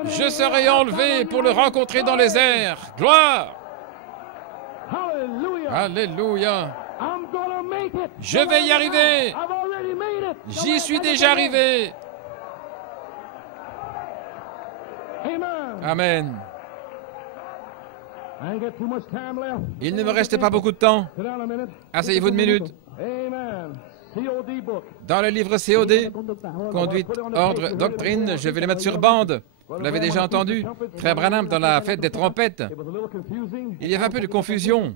Je serai enlevé pour le rencontrer dans les airs. Gloire! Alléluia! Je vais y arriver. J'y suis déjà arrivé. Amen. Il ne me reste pas beaucoup de temps. Asseyez-vous une minute. Dans le livre COD, Conduite, Ordre, Doctrine, je vais les mettre sur bande. Vous l'avez déjà entendu, Frère Branham, dans la fête des trompettes, il y avait un peu de confusion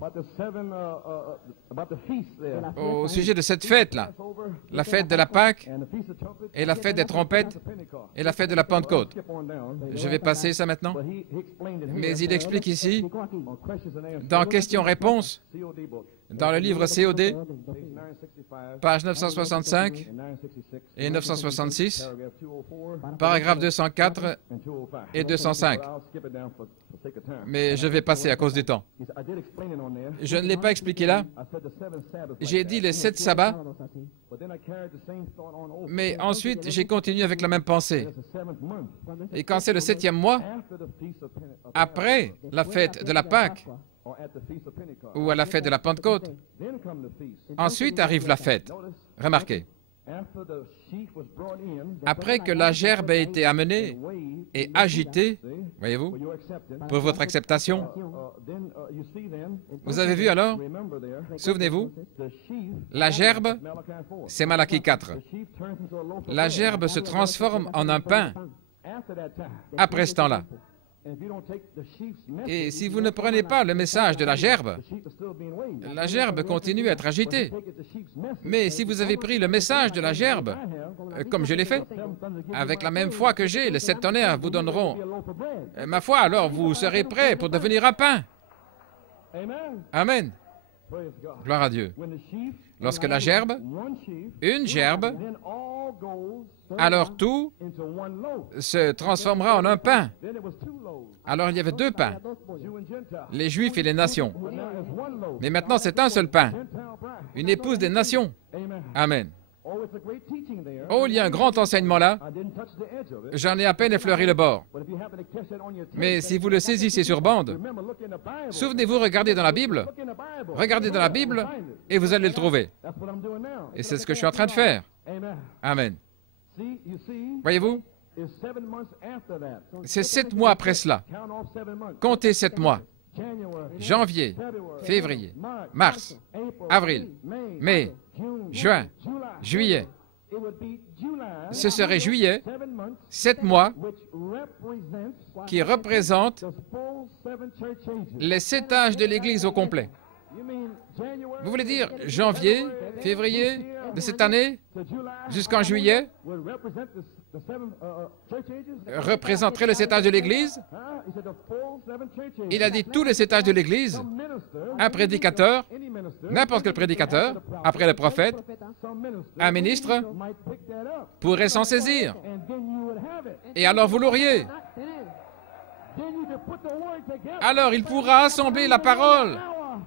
au sujet de cette fête-là. La fête de la Pâque et la fête des trompettes et la fête de la Pentecôte. Je vais passer ça maintenant. Mais il explique ici, dans Questions-réponses, dans le livre COD, page 965 et 966, paragraphe 204 et 205. Mais je vais passer à cause du temps. Je ne l'ai pas expliqué là. J'ai dit les 7 sabbats, mais ensuite j'ai continué avec la même pensée. Et quand c'est le 7e mois, après la fête de la Pâque, ou à la fête de la Pentecôte, ensuite arrive la fête. Remarquez. Après que la gerbe a été amenée et agitée, voyez-vous, pour votre acceptation, vous avez vu alors, souvenez-vous, la gerbe, c'est Malachie 4. La gerbe se transforme en un pain après ce temps-là. Et si vous ne prenez pas le message de la gerbe continue à être agitée. Mais si vous avez pris le message de la gerbe, comme je l'ai fait, avec la même foi que j'ai, les 7 tonnerres vous donneront ma foi, alors vous serez prêts pour devenir un pain. Amen. Gloire à Dieu. Lorsque la gerbe, une gerbe, alors tout se transformera en un pain. Alors il y avait 2 pains, les Juifs et les nations. Mais maintenant c'est un seul pain, une épouse des nations. Amen. Oh, il y a un grand enseignement là. J'en ai à peine effleuré le bord. Mais si vous le saisissez sur bande, souvenez-vous, regardez dans la Bible et vous allez le trouver. Et c'est ce que je suis en train de faire. Amen. Voyez-vous, c'est 7 mois après cela. Comptez 7 mois. Janvier, février, mars, avril, mai, juin, juillet. Ce serait juillet, 7 mois, qui représentent les 7 âges de l'Église au complet. Vous voulez dire janvier, février de cette année jusqu'en juillet représenterait le 7 âges de l'Église? Il a dit tous les 7 âges de l'Église. Un prédicateur, n'importe quel prédicateur, après le prophète, un ministre pourrait s'en saisir. Et alors vous l'auriez. Alors il pourra assembler la parole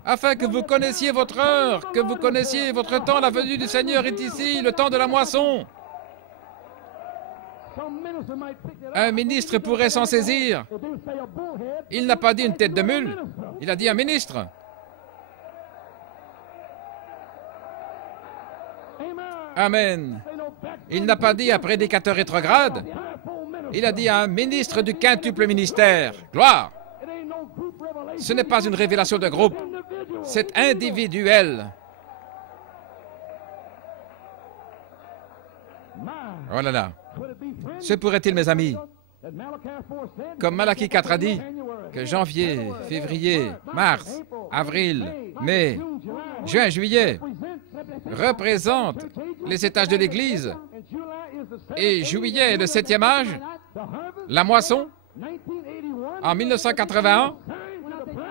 afin que vous connaissiez votre heure, que vous connaissiez votre temps. La venue du Seigneur est ici, le temps de la moisson. Un ministre pourrait s'en saisir. Il n'a pas dit une tête de mule, il a dit un ministre. Amen. Il n'a pas dit un prédicateur rétrograde, il a dit un ministre du quintuple ministère. Gloire. Ce n'est pas une révélation de groupe, c'est individuel. Oh là là. Se pourrait-il, mes amis, comme Malachie 4 a dit, que janvier, février, mars, avril, mai, juin, juillet représentent les 7 âges de l'Église, et juillet est le 7e âge, la moisson, en 1981,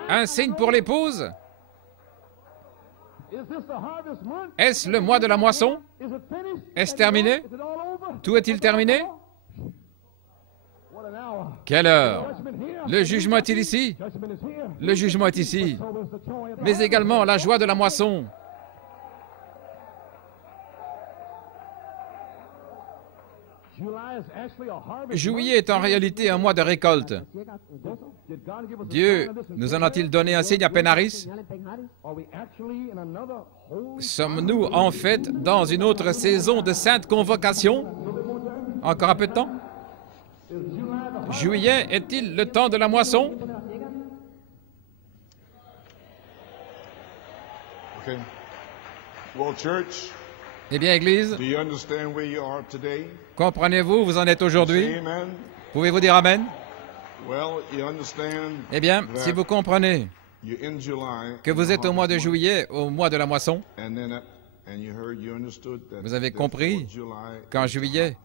un signe pour l'épouse. Est-ce le mois de la moisson? Est-ce terminé? Tout est-il terminé? Quelle heure? Le jugement est-il ici? Le jugement est ici. Mais également la joie de la moisson. Juillet est en réalité un mois de récolte. Dieu nous en a-t-il donné un signe à Pénaris? Sommes-nous en fait dans une autre saison de sainte convocation? Encore un peu de temps? Juillet est-il le temps de la moisson? Eh bien, Église, comprenez-vous où vous en êtes aujourd'hui? Pouvez-vous dire Amen? Eh bien, si vous comprenez que vous êtes au mois de juillet, au mois de la moisson, vous avez compris qu'en juillet,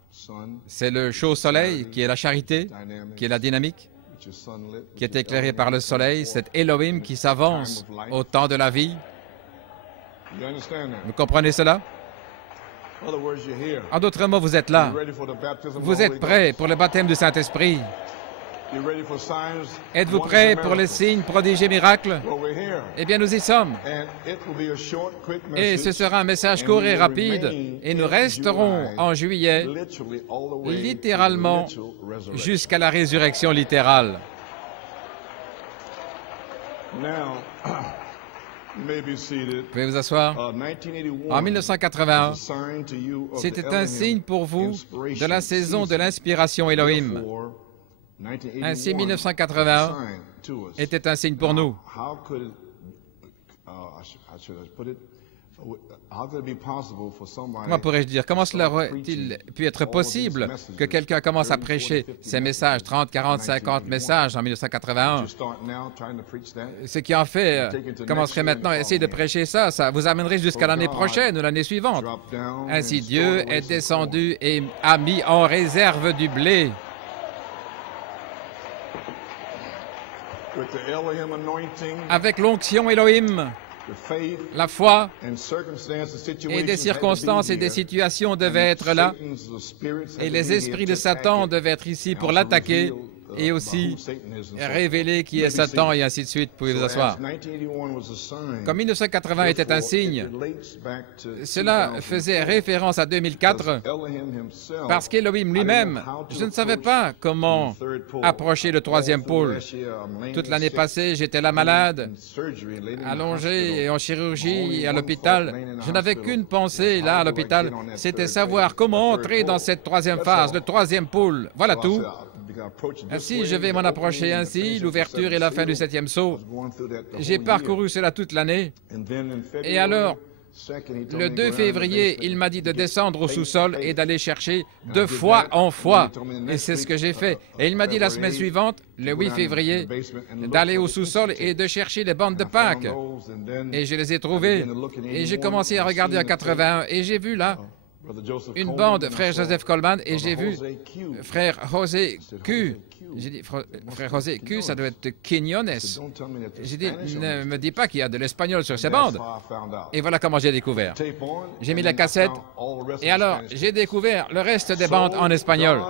c'est le chaud soleil qui est la charité, qui est la dynamique, qui est éclairé par le soleil, cet Elohim qui s'avance au temps de la vie. Vous comprenez cela? En d'autres mots, vous êtes là. Vous êtes prêts pour le baptême du Saint-Esprit. Êtes-vous prêts pour les signes, prodiges et miracles? Eh bien, nous y sommes. Et ce sera un message court et rapide, et nous resterons en juillet, littéralement, jusqu'à la résurrection littérale. Vous pouvez vous asseoir. En 1981, c'était un signe pour vous de la saison de l'inspiration Elohim. Ainsi, 1981 était un signe pour nous. Comment pourrais-je dire? Comment cela aurait-il pu être possible que quelqu'un commence à prêcher ces messages, 30, 40, 50 messages en 1981? Ce qui en fait commencerait maintenant à essayer de prêcher ça, ça vous amènerait jusqu'à l'année prochaine ou l'année suivante. Ainsi, Dieu est descendu et a mis en réserve du blé. Avec l'onction Elohim, la foi et des circonstances et des situations devaient être là, et les esprits de Satan devaient être ici pour l'attaquer et aussi révéler qui est Satan et ainsi de suite. Vous pouvez vous asseoir. Comme 1980 était un signe, cela faisait référence à 2004 parce qu'Elohim lui-même, je ne savais pas comment approcher le troisième pôle. Toute l'année passée, j'étais là malade, allongé et en chirurgie et à l'hôpital. Je n'avais qu'une pensée là à l'hôpital, c'était savoir comment entrer dans cette troisième phase, le troisième pôle. Voilà tout. Ainsi, je vais m'en approcher ainsi, l'ouverture et la fin du 7e sceau. J'ai parcouru cela toute l'année. Et alors, le 2 février, il m'a dit de descendre au sous-sol et d'aller chercher de foi en foi. Et c'est ce que j'ai fait. Et il m'a dit la semaine suivante, le 8 février, d'aller au sous-sol et de chercher les bandes de Pâques. Et je les ai trouvées. Et j'ai commencé à regarder en 81 et j'ai vu là une bande, frère Joseph Coleman, et j'ai vu frère José Q. J'ai dit, frère José Q, ça doit être Quiñones. J'ai dit, ne me dis pas qu'il y a de l'espagnol sur ces bandes. Et voilà comment j'ai découvert. J'ai mis la cassette, et alors j'ai découvert le reste des bandes en espagnol.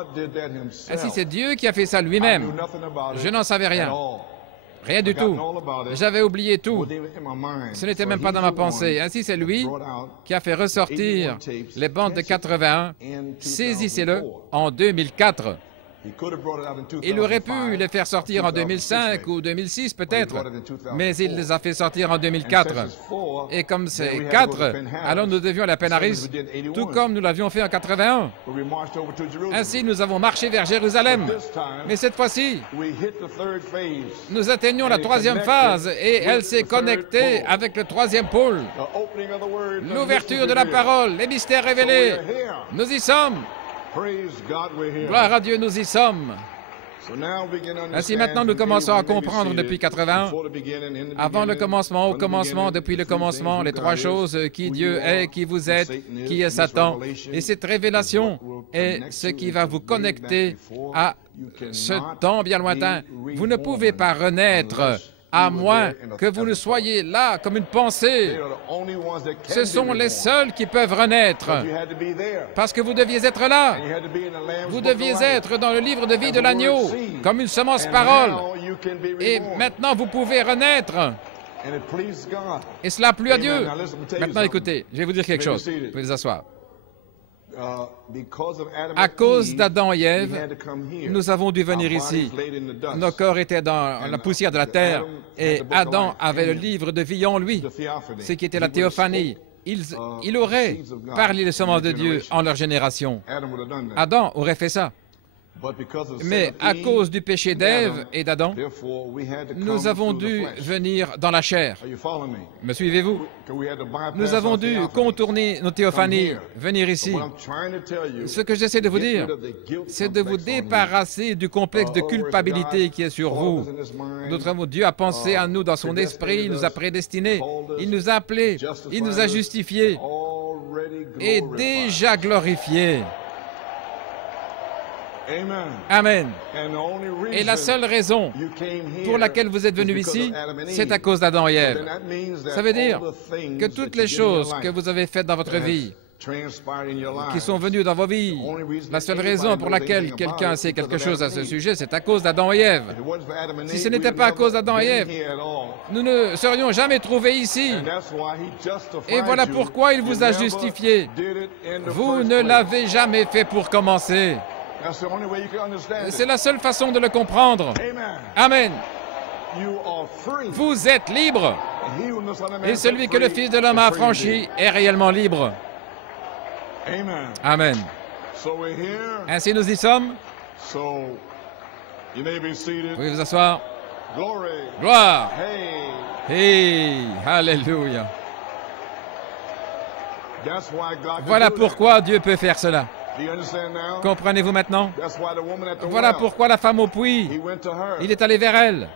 Ainsi, c'est Dieu qui a fait ça lui-même. Je n'en savais rien. Rien du tout. J'avais oublié tout. Ce n'était même pas dans ma pensée. Ainsi, c'est lui qui a fait ressortir les bandes de 81. Saisissez-le en 2004. Il aurait pu les faire sortir en 2005 ou 2006 peut-être, mais il les a fait sortir en 2004. Et comme c'est 4, alors nous devions aller à Penaris, tout comme nous l'avions fait en 81. Ainsi, nous avons marché vers Jérusalem. Mais cette fois-ci, nous atteignons la troisième phase et elle s'est connectée avec le troisième pôle. L'ouverture de la parole, les mystères révélés. Nous y sommes. Gloire à Dieu, nous y sommes. Ainsi, maintenant, nous commençons à comprendre depuis 80, avant le commencement, au commencement, depuis le commencement, les trois choses, qui Dieu est, qui vous êtes, qui est Satan. Et cette révélation est ce qui va vous connecter à ce temps bien lointain. Vous ne pouvez pas renaître à moins que vous ne soyez là comme une pensée. Ce sont les seuls qui peuvent renaître, parce que vous deviez être là. Vous deviez être dans le livre de vie de l'agneau, comme une semence parole. Et maintenant, vous pouvez renaître. Et cela plut à Dieu. Maintenant, écoutez, je vais vous dire quelque chose. Vous pouvez vous asseoir. À cause d'Adam et Ève, nous avons dû venir ici. Nos corps étaient dans la poussière de la terre et Adam avait le livre de vie en lui, ce qui était la théophanie. Il aurait parlé les semences de Dieu en leur génération. Adam aurait fait ça. Mais à cause du péché d'Ève et d'Adam, nous avons dû venir dans la chair. Me suivez-vous? Nous avons dû contourner nos théophanies, venir ici. Ce que j'essaie de vous dire, c'est de vous débarrasser du complexe de culpabilité qui est sur vous. D'autres mots, Dieu a pensé à nous dans son esprit, il nous a prédestinés, il nous a appelés, il nous a justifiés et déjà glorifiés. Amen. Et la seule raison pour laquelle vous êtes venus ici, c'est à cause d'Adam et Ève. Ça veut dire que toutes les choses que vous avez faites dans votre vie, qui sont venus dans vos vies. La seule raison pour laquelle quelqu'un sait quelque chose à ce sujet, c'est à cause d'Adam et Ève. Si ce n'était pas à cause d'Adam et Ève, nous ne serions jamais trouvés ici. Et voilà pourquoi il vous a justifié. Vous ne l'avez jamais fait pour commencer. C'est la seule façon de le comprendre. Amen. Vous êtes libre. Et celui que le Fils de l'homme a affranchi est réellement libre. Amen. Ainsi nous y sommes. Vous pouvez vous asseoir. Gloire. Hey, alléluia. Voilà pourquoi Dieu peut faire cela. Comprenez-vous maintenant? Voilà pourquoi la femme au puits, il est allé vers elle.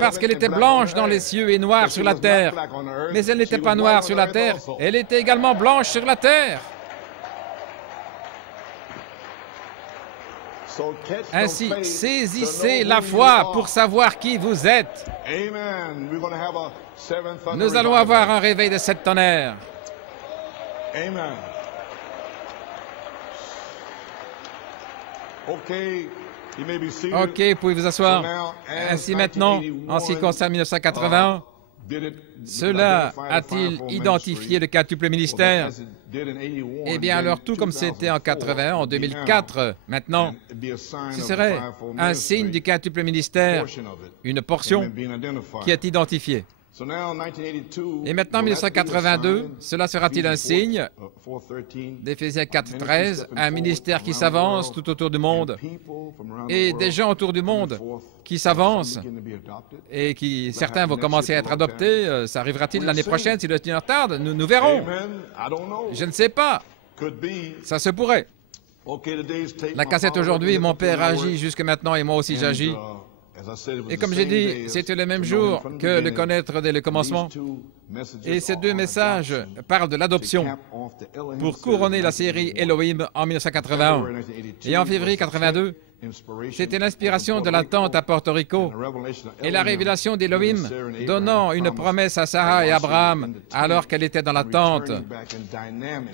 Parce qu'elle était blanche dans les cieux et noire sur la terre. Mais elle n'était pas noire sur la terre, elle était également blanche sur la terre. Ainsi, saisissez la foi pour savoir qui vous êtes. Nous allons avoir un réveil de 7 tonnerres. Amen. OK, vous pouvez vous asseoir. Ainsi maintenant, en ce qui concerne 1981, cela a-t-il identifié le quintuple ministère? Eh bien, alors, tout comme c'était en 81, en 2004, maintenant, ce serait un signe du quintuple ministère, une portion qui est identifiée. Et maintenant, 1982, cela sera-t-il un signe d'Éphésiens 4.13, un ministère qui s'avance tout autour du monde et des gens autour du monde qui s'avancent et qui, certains vont commencer à être adoptés. Ça arrivera-t-il l'année prochaine si le Seigneur tarde? Nous verrons. Je ne sais pas. Ça se pourrait. La cassette aujourd'hui, mon père agit jusque maintenant et moi aussi j'agis. Et comme j'ai dit, c'était le même jour que le connaître dès le commencement. Et ces deux messages parlent de l'adoption pour couronner la série Elohim en 1981. Et en février 82, c'était l'inspiration de la tente à Porto Rico et la révélation d'Elohim donnant une promesse à Sarah et Abraham alors qu'elle était dans la tente.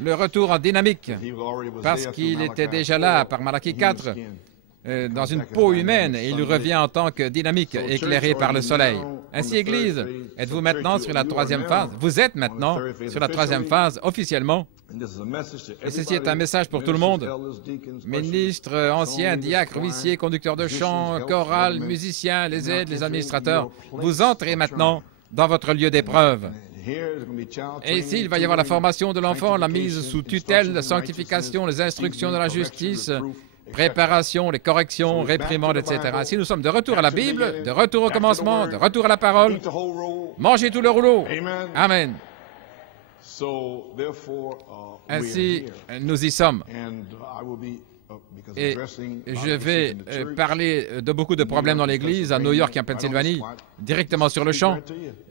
Le retour en dynamique, parce qu'il était déjà là par Malachie 4, dans une peau humaine, et il revient en tant que dynamique, éclairé par le soleil. Ainsi, Église, êtes-vous maintenant sur la troisième phase? Vous êtes maintenant sur la troisième phase, officiellement. Et ceci est un message pour tout le monde. Ministres, anciens, diacres, huissiers, conducteurs de chant, chorales, musiciens, les aides, les administrateurs, vous entrez maintenant dans votre lieu d'épreuve. Et ici, il va y avoir la formation de l'enfant, la mise sous tutelle, la sanctification, les instructions de la justice, préparation, les corrections, réprimandes, etc. Si nous sommes de retour à la Bible, de retour au commencement, de retour à la parole, mangez tout le rouleau. Amen. Ainsi, nous y sommes. Et je vais parler de beaucoup de problèmes dans l'Église, à New York et en Pennsylvanie, directement sur le champ.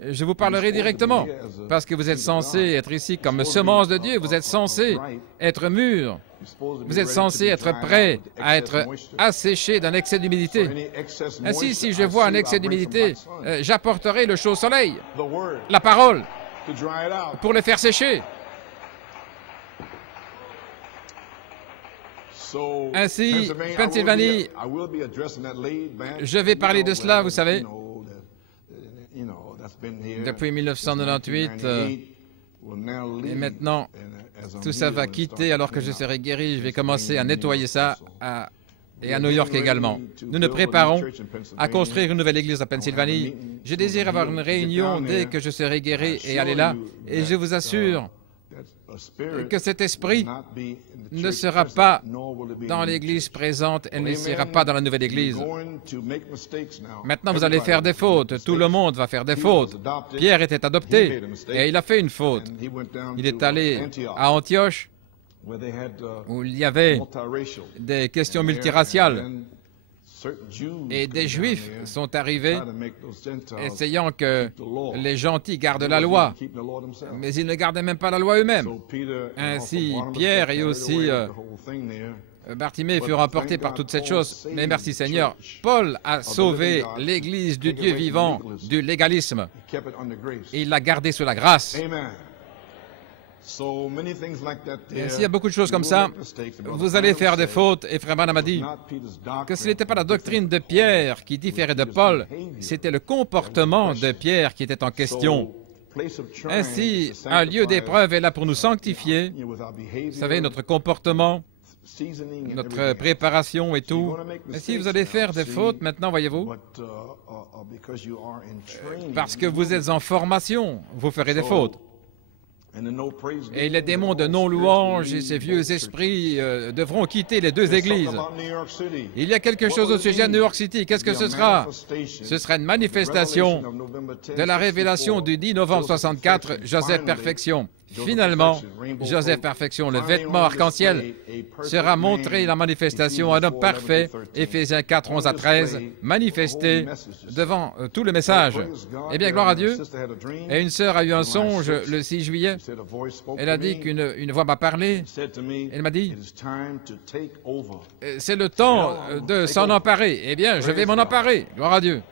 Je vous parlerai directement, parce que vous êtes censé être ici comme semence de Dieu, vous êtes censé être mûr, vous êtes censé être prêt à être asséché d'un excès d'humidité. Ainsi, si je vois un excès d'humidité, j'apporterai le chaud soleil, la parole, pour le faire sécher. Ainsi, Pennsylvanie, je vais parler de cela, vous savez, depuis 1998, et maintenant, tout ça va quitter alors que je serai guéri. Je vais commencer à nettoyer ça et à New York également. Nous nous préparons à construire une nouvelle église à Pennsylvanie. Je désire avoir une réunion dès que je serai guéri et aller là. Et je vous assure que cet esprit ne sera pas dans l'église présente et ne sera pas dans la nouvelle église. Maintenant, vous allez faire des fautes. Tout le monde va faire des fautes. Pierre était adopté et il a fait une faute. Il est allé à Antioche où il y avait des questions multiraciales. Et des Juifs sont arrivés essayant que les gentils gardent la loi, mais ils ne gardaient même pas la loi eux-mêmes. Ainsi, Pierre et aussi Bartimée furent emportés par toute cette chose. Mais merci Seigneur, Paul a sauvé l'Église du Dieu vivant du légalisme. Et il l'a gardée sous la grâce. Et s'il y a beaucoup de choses comme ça, vous allez faire des fautes. Et Frère Branham a dit que ce n'était pas la doctrine de Pierre qui différait de Paul, c'était le comportement de Pierre qui était en question. Ainsi, un lieu d'épreuve est là pour nous sanctifier. Vous savez, notre comportement, notre préparation et tout. Et si vous allez faire des fautes maintenant, voyez-vous, parce que vous êtes en formation, vous ferez des fautes. Et les démons de non-louange et ces vieux esprits devront quitter les deux églises. Il y a quelque chose au sujet de New York City. Qu'est-ce que ce sera? Ce sera une manifestation de la révélation du 10 novembre 64, Joseph Perfection. Finalement, Joseph Perfection, le vêtement arc-en-ciel, sera montré la manifestation, un homme parfait, Éphésiens 4, 11 à 13, manifesté devant tout le message. Eh bien, gloire à Dieu. Et une sœur a eu un songe le 6 juillet. Elle a dit qu'une voix m'a parlé. Elle m'a dit, c'est le temps de s'en emparer. Eh bien, je vais m'en emparer. Gloire à Dieu.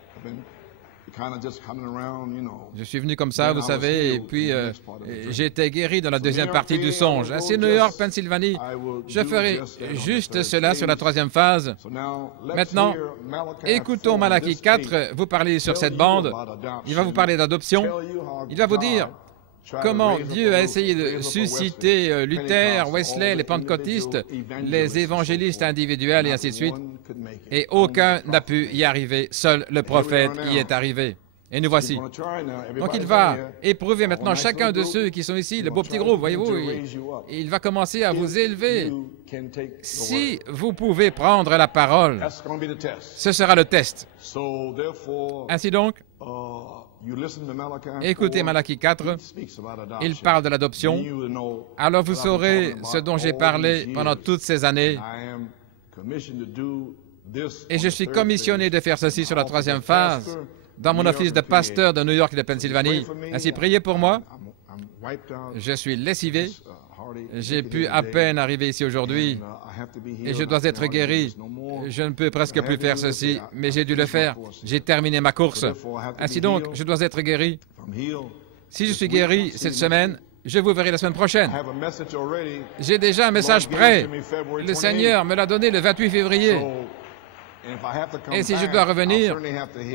Je suis venu comme ça, vous savez, et puis j'ai été guéri dans la deuxième partie du songe. Ainsi, New York, Pennsylvanie, je ferai juste cela sur la troisième phase. Maintenant, écoutons Malachie 4, vous parlez sur cette bande, il va vous parler d'adoption, il va vous dire comment Dieu a essayé de susciter Luther, Wesley, les pentecôtistes, les évangélistes individuels et ainsi de suite. Et aucun n'a pu y arriver. Seul le prophète y est arrivé. Et nous voici. Donc il va éprouver maintenant chacun de ceux qui sont ici, le beau petit groupe, voyez-vous, il va commencer à vous élever. Si vous pouvez prendre la parole, ce sera le test. Ainsi donc, écoutez Malachie 4, il parle de l'adoption. Alors vous saurez ce dont j'ai parlé pendant toutes ces années. Et je suis commissionné de faire ceci sur la troisième phase, dans mon office de pasteur de New York et de Pennsylvanie. Ainsi, priez pour moi. Je suis lessivé. J'ai pu à peine arriver ici aujourd'hui et je dois être guéri. Je ne peux presque plus faire ceci, mais j'ai dû le faire. J'ai terminé ma course. Ainsi donc, je dois être guéri. Si je suis guéri cette semaine, je vous verrai la semaine prochaine. J'ai déjà un message prêt. Le Seigneur me l'a donné le 28 février. Et si je dois revenir,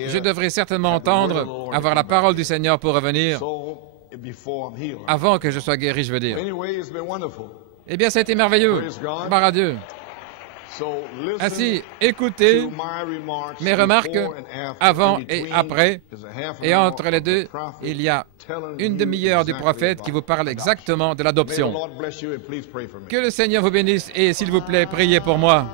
je devrais certainement entendre, avoir la parole du Seigneur pour revenir, avant que je sois guéri, je veux dire. Eh bien, ça a été merveilleux. Gloire à Dieu. Ainsi, écoutez mes remarques avant et après. Et entre les deux, il y a une demi-heure du prophète qui vous parle exactement de l'adoption. Que le Seigneur vous bénisse et, s'il vous plaît, priez pour moi.